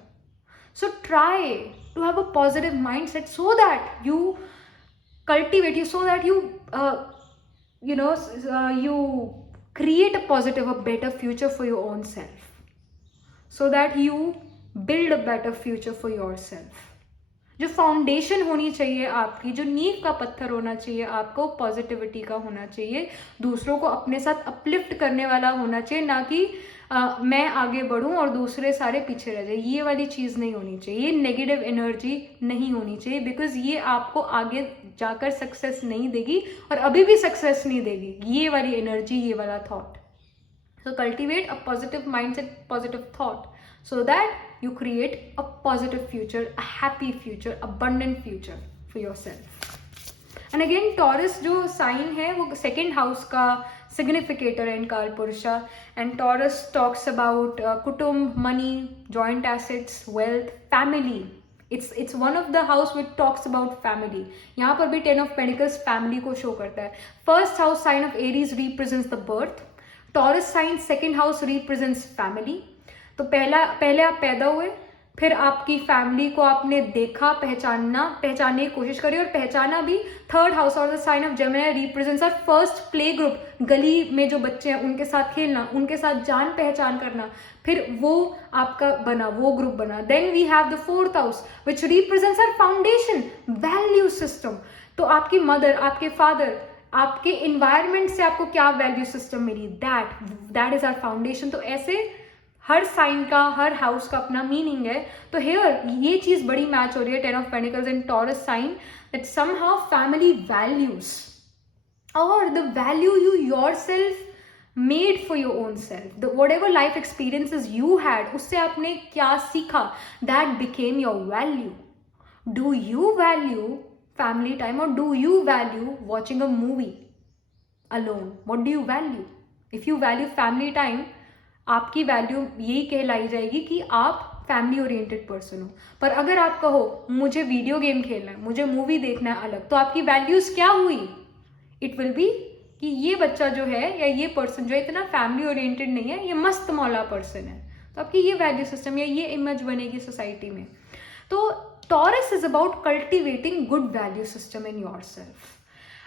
So try to have a positive mindset so that you cultivate, you so that you you create a positive, a better future for your own self, so that you build a better future for yourself. जो foundation होनी चाहिए आपकी, जो नींव का पत्थर होना चाहिए आपको, पॉजिटिविटी का होना चाहिए, दूसरों को अपने साथ अपलिफ्ट करने वाला होना चाहिए, ना कि मैं आगे बढ़ूं और दूसरे सारे पीछे रह जाए. ये वाली चीज़ नहीं होनी चाहिए, नेगेटिव एनर्जी नहीं होनी चाहिए, बिकॉज ये आपको आगे जाकर सक्सेस नहीं देगी और अभी भी सक्सेस नहीं देगी, ये वाली एनर्जी, ये वाला thought. So cultivate a positive mindset, positive thought, so that you create a positive future, a happy future, abundant future for yourself. And again, Taurus जो sign है वो second house का significator है in Kalpurusha, and Taurus talks about kutumb, money, joint assets, wealth, family. It's one of the house which talks about family. यहाँ पर भी 10 of Pentacles family को show करता है. First house sign of Aries represents the birth. Taurus sign second house represents family. तो पहले आप पैदा हुए, फिर आपकी फैमिली को आपने देखा, पहचानने की कोशिश करी और पहचाना भी. थर्ड हाउस और the sign of Gemini represents our first play group. गली में जो बच्चे हैं उनके साथ खेलना, उनके साथ जान पहचान करना, फिर वो आपका बना, वो ग्रुप बना. Then we have the fourth house which represents our foundation, value system. तो आपकी मदर, आपके फादर, आपके इन्वायरमेंट से आपको क्या वैल्यू सिस्टम मिली, दैट इज आवर फाउंडेशन. तो ऐसे हर साइन का, हर हाउस का अपना मीनिंग है. तो हियर ये चीज बड़ी मैच हो रही है, 10 of pentacles and Taurus sign, that somehow family values और the value you yourself made for your own self, the whatever life experiences you had, उससे आपने क्या सीखा, that became your value. Do you value family time और do you value watching a movie alone? What do you value? If you value family time, आपकी value यही कहलाई जाएगी कि आप फैमिली ओरिएंटेड पर्सन हो। पर अगर आप कहो मुझे वीडियो गेम खेलना है, मुझे मूवी देखना है अलग, तो आपकी वैल्यूज क्या हुई? इट विल बी कि ये बच्चा जो है या ये पर्सन जो है इतना फैमिली ओरिएंटेड नहीं है, ये मस्त मौला पर्सन है। तो आपकी ये वैल्यू सिस्टम या ये इमेज बनेगी सोसाइटी में। तो taurus is about cultivating good value system in yourself,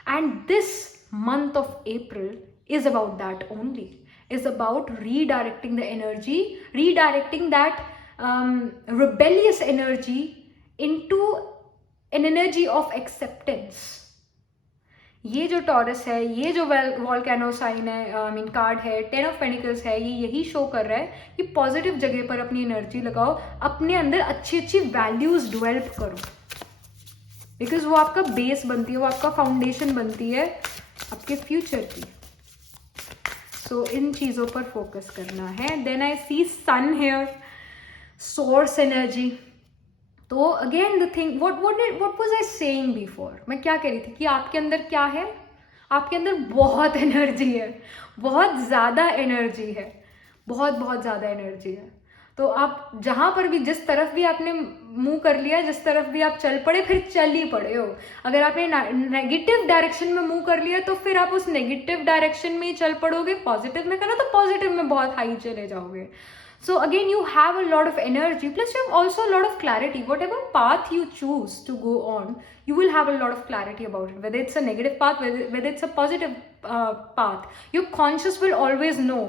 and this month of April is about that only, is about redirecting the energy, redirecting that rebellious energy into an energy of acceptance. ये जो taurus है, ये जो volcano sign है, I mean card है, 10 of pentacles है, ये यही शो कर रहा है कि पॉजिटिव जगह पर अपनी एनर्जी लगाओ, अपने अंदर अच्छी अच्छी वैल्यूज डेवलप करो, बिकॉज वो आपका बेस बनती है, वो आपका फाउंडेशन बनती है आपके फ्यूचर की। सो इन चीज़ों पर फोकस करना है। Then I see sun here, source energy. तो again the thing what was I saying before, मैं क्या कह रही थी कि आपके अंदर क्या है? आपके अंदर बहुत एनर्जी है, बहुत ज़्यादा एनर्जी है, बहुत बहुत ज़्यादा एनर्जी है। तो आप जहाँ पर भी, जिस तरफ भी आपने मुंह कर लिया, जिस तरफ भी आप चल पड़े, फिर चल ही पड़े हो। अगर आपने नेगेटिव डायरेक्शन में मुंह कर लिया तो फिर आप उस नेगेटिव डायरेक्शन में ही चल पड़ोगे। पॉजिटिव में करना तो पॉजिटिव में बहुत हाई चले जाओगे। So again, you have a lot of energy, plus you have also a lot of clarity. Whatever path you choose to go on, you will have a lot of clarity about it. Whether it's a negative path, whether it's a positive path, your conscious will always know.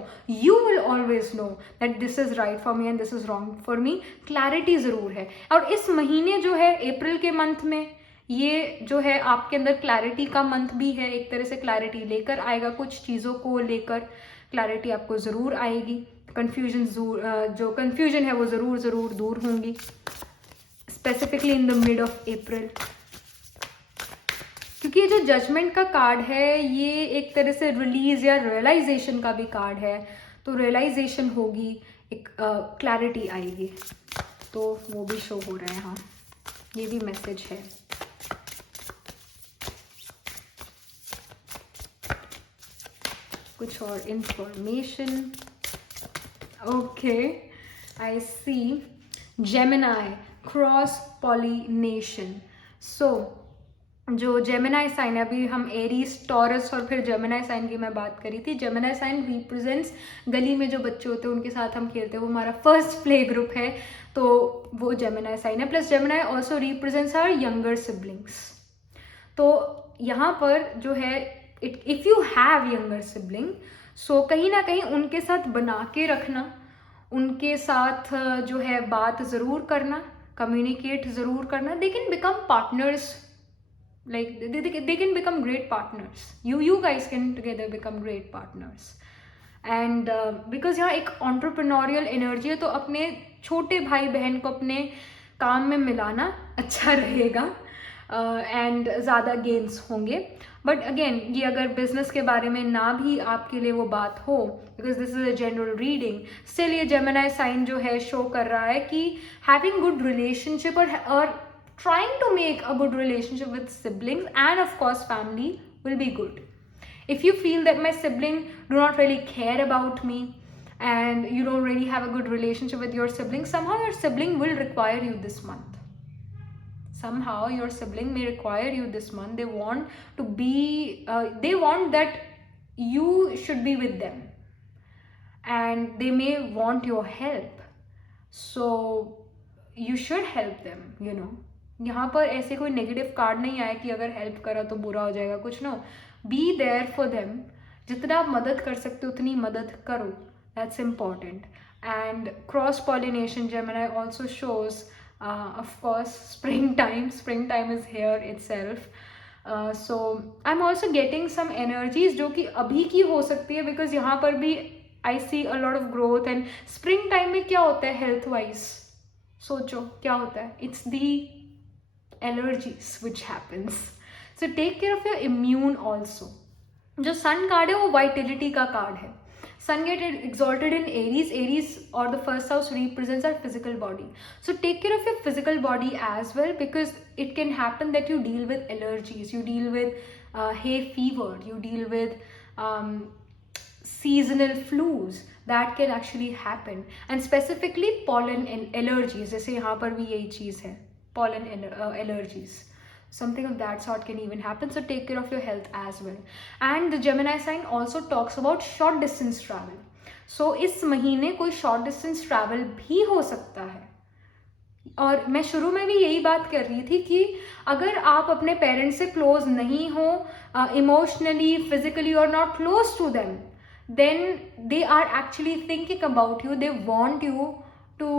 You will always know that this is right for me and this is wrong for me. Clarity जरूर है। और इस महीने जो है, अप्रैल के month में, ये जो है आपके अंदर क्लैरिटी का मंथ भी है। एक तरह से क्लैरिटी लेकर आएगा, कुछ चीज़ों को लेकर क्लैरिटी आपको ज़रूर आएगी। कन्फ्यूजन जो कन्फ्यूजन है वो ज़रूर दूर होंगी, specifically in the mid of अप्रैल। क्योंकि ये जो जजमेंट का कार्ड है, ये एक तरह से रिलीज या रियलाइजेशन का भी कार्ड है। तो रियलाइजेशन होगी, एक क्लैरिटी आएगी, तो वो भी शो हो रहा है। हाँ, ये भी मैसेज है। कुछ और इंफॉर्मेशन। ओके, आई सी जेमिनाई, क्रॉस पॉलिनेशन। सो जो जेमिनाई साइन है, अभी हम एरीज, टॉरस और फिर जेमिनाई साइन की मैं बात करी थी। जेमिनाई साइन रिप्रेजेंट्स गली में जो बच्चे होते हैं उनके साथ हम खेलते हैं, वो हमारा फर्स्ट प्ले ग्रुप है, तो वो जेमिनाई साइन है। Plus Gemini also represents our younger siblings. तो यहाँ पर जो है, if you have younger sibling, so कहीं ना कहीं उनके साथ बना के रखना, उनके साथ जो है बात ज़रूर करना, कम्युनिकेट ज़रूर करना। They can become partners, like they can become great partners. You guys can together become great partners. And because यहाँ एक entrepreneurial energy है, तो अपने छोटे भाई बहन को अपने काम में मिलाना अच्छा रहेगा, एंड ज़्यादा गेन्स होंगे। बट अगेन, ये अगर बिजनेस के बारे में ना भी आपके लिए वो बात हो, because this is a general reading, still ये जेमिनाई साइन जो है शो कर रहा है कि हैविंग गुड रिलेशनशिप और trying to make a good relationship with siblings and of course family will be good. If you feel that my sibling do not really care about me and you don't really have a good relationship with your sibling, somehow your sibling will require you this month. Somehow your sibling may require you this month. They want to be, they want that you should be with them and they may want your help. So you should help them, you know. यहाँ पर ऐसे कोई negative card नहीं आया कि अगर help करा तो बुरा हो जाएगा, कुछ नो। बी देयर फॉर देम, जितना आप मदद कर सकते हो उतनी मदद करो, that's important. And cross pollination Gemini also shows of course spring time is here itself. So I am also getting some energies जो कि अभी की हो सकती है, बिकॉज यहाँ पर भी I see a lot of growth. And spring time में क्या होता है हेल्थ वाइज, सोचो क्या होता है, it's the allergies which happens. So take care of your immune also. जो सन कार्ड है वो वाइटिलिटी का कार्ड है। सन gate exalted in Aries or the first house represents our physical body. So take care of your physical body as well, because it can happen that you deal with allergies, you deal with hay fever, you deal with seasonal flus, that can actually happen. And specifically pollen allergies, जैसे यहाँ पर भी यही चीज़ है, pollen allergies. Something of that sort can even happen, so take care of your health as well. And the Gemini sign also talks about short distance travel. So इस महीने कोई short distance travel भी हो सकता है. और मैं शुरू में भी यही बात कर रही थी कि अगर आप अपने पेरेंट्स से क्लोज नहीं हो, इमोशनली, फिजिकली, और not close to them, then they are actually thinking about you. They want you to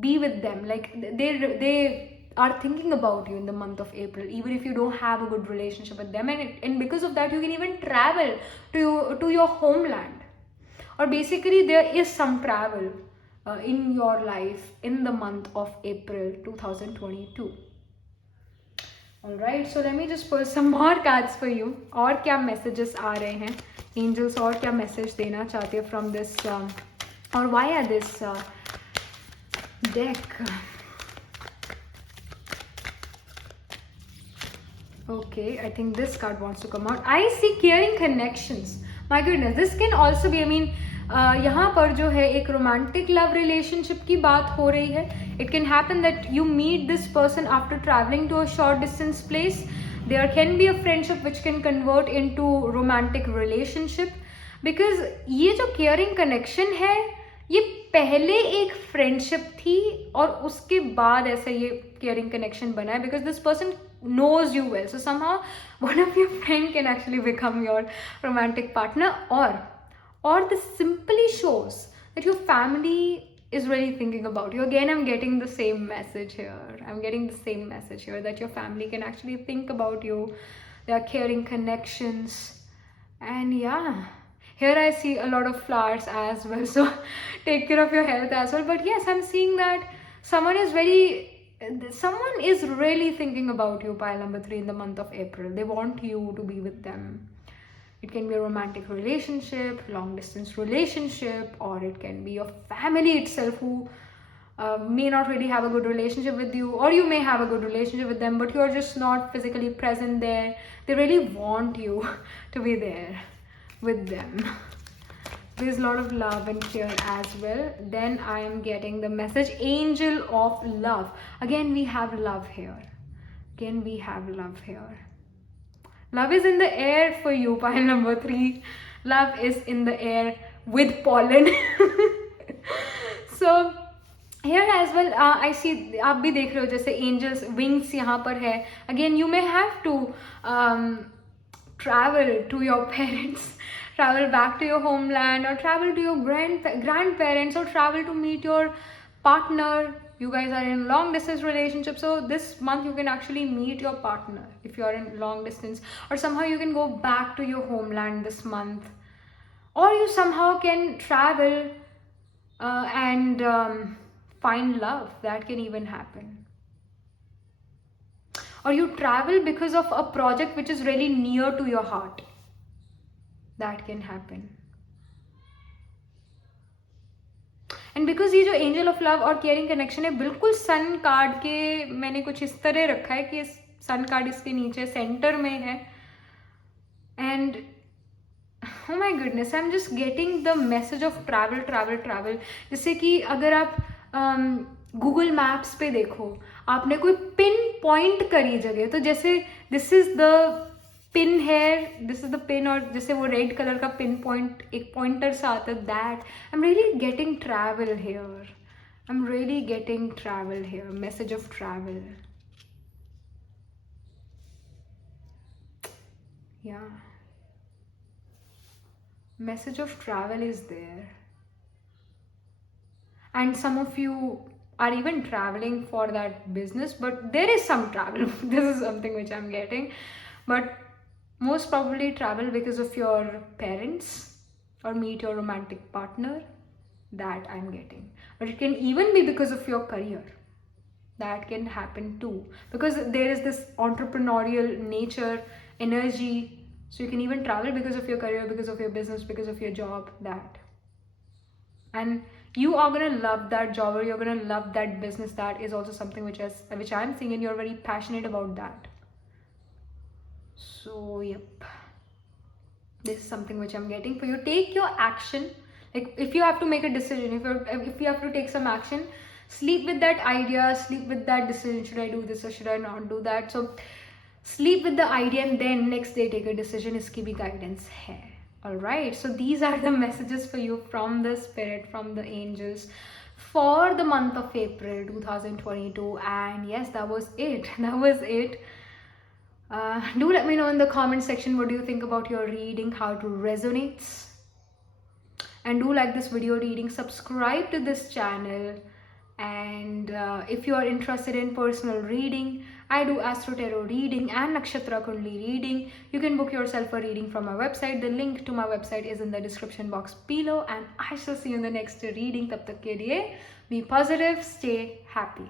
be with them. Like they are thinking about you in the month of April, even if you don't have a good relationship with them, and because of that you can even travel to your homeland, or basically there is some travel in your life in the month of April 2022. Alright, so let me just pull some more cards for you. और क्या messages आ रहे हैं angels, और क्या message देना चाहते हैं from this or why are this deck? Okay, I think this card wants to come out. I see caring connections. My goodness, this can also be, I mean, यहाँ पर जो है एक रोमांटिक लव रिलेशनशिप की बात हो रही है. It can happen that you meet this person after travelling to a short distance place. There can be a friendship which can convert into romantic relationship, because ये जो caring connection है ये पहले एक फ्रेंडशिप थी और उसके बाद ऐसा ये केयरिंग कनेक्शन बना है, because this person knows you well, so somehow one of your friend can actually become your romantic partner, or this simply shows that your family is really thinking about you. Again, I'm getting the same message here. I'm getting the same message here that your family can actually think about you. They are caring connections, and yeah, here I see a lot of flowers as well, so take care of your health as well. But yes, I'm seeing that someone is really thinking about you, pile number 3, in the month of April. They want you to be with them. It can be a romantic relationship, long distance relationship, or it can be your family itself who may not really have a good relationship with you, or you may have a good relationship with them, but you're just not physically present there. They really want you to be there with them. There's a lot of love and care as well. Then I am getting the message angel of love. Again, we have love here. Again, we have love here. Love is in the air for you, pile number 3. Love is in the air with pollen. So here as well, I see, आप भी देख रहे हो जैसे angels wings यहाँ पर है. Again, you may have to travel to your parents, travel back to your homeland, or travel to your grandparents, or travel to meet your partner. You guys are in long distance relationship, so this month you can actually meet your partner if you are in long distance, or somehow you can go back to your homeland this month, or you somehow can travel and find love. That can even happen. Or you travel because of a project which is really near to your heart. That can happen. And because ये जो angel of love और caring connection है बिल्कुल sun card के मैंने कुछ इस तरह रखा है कि सन कार्ड इसके नीचे सेंटर में है. And oh my goodness, I'm just getting the message of travel, travel, travel. जैसे कि अगर आप गूगल मैप्स पे देखो, आपने कोई पिन पॉइंट करी जगह, तो जैसे दिस इज द पिन है, दिस इज द पिन, और जैसे वो रेड कलर का पिन पॉइंट एक पॉइंटर सा आता है, that I am really getting travel here. I am really getting travel here, message of travel. या message of travel is there, and some of you are even traveling for that business, but there is some travel. This is something which I'm getting, but most probably travel because of your parents or meet your romantic partner. That I'm getting. But it can even be because of your career. That can happen too, because there is this entrepreneurial nature, energy. So you can even travel because of your career, because of your business, because of your job, that. And you are going to love that job, or you're going to love that business. That is also something which I'm seeing, and you're very passionate about that. So, yep. This is something which I'm getting for you. Take your action. Like if you have to make a decision, if you have to take some action, sleep with that idea, sleep with that decision. Should I do this or should I not do that? So sleep with the idea and then next day take a decision. Iski bhi guidance hai. All right, so these are the messages for you from the spirit, from the angels, for the month of April 2022. And yes, that was it. That was it. Do let me know in the comment section what do you think about your reading, how it resonates. And do like this video reading, subscribe to this channel. And if you are interested in personal reading, I do Astro Tarot reading and Nakshatra Kundli reading. You can book yourself a reading from my website. The link to my website is in the description box below. And I shall see you in the next reading. Tab tak ke liye, be positive, stay happy.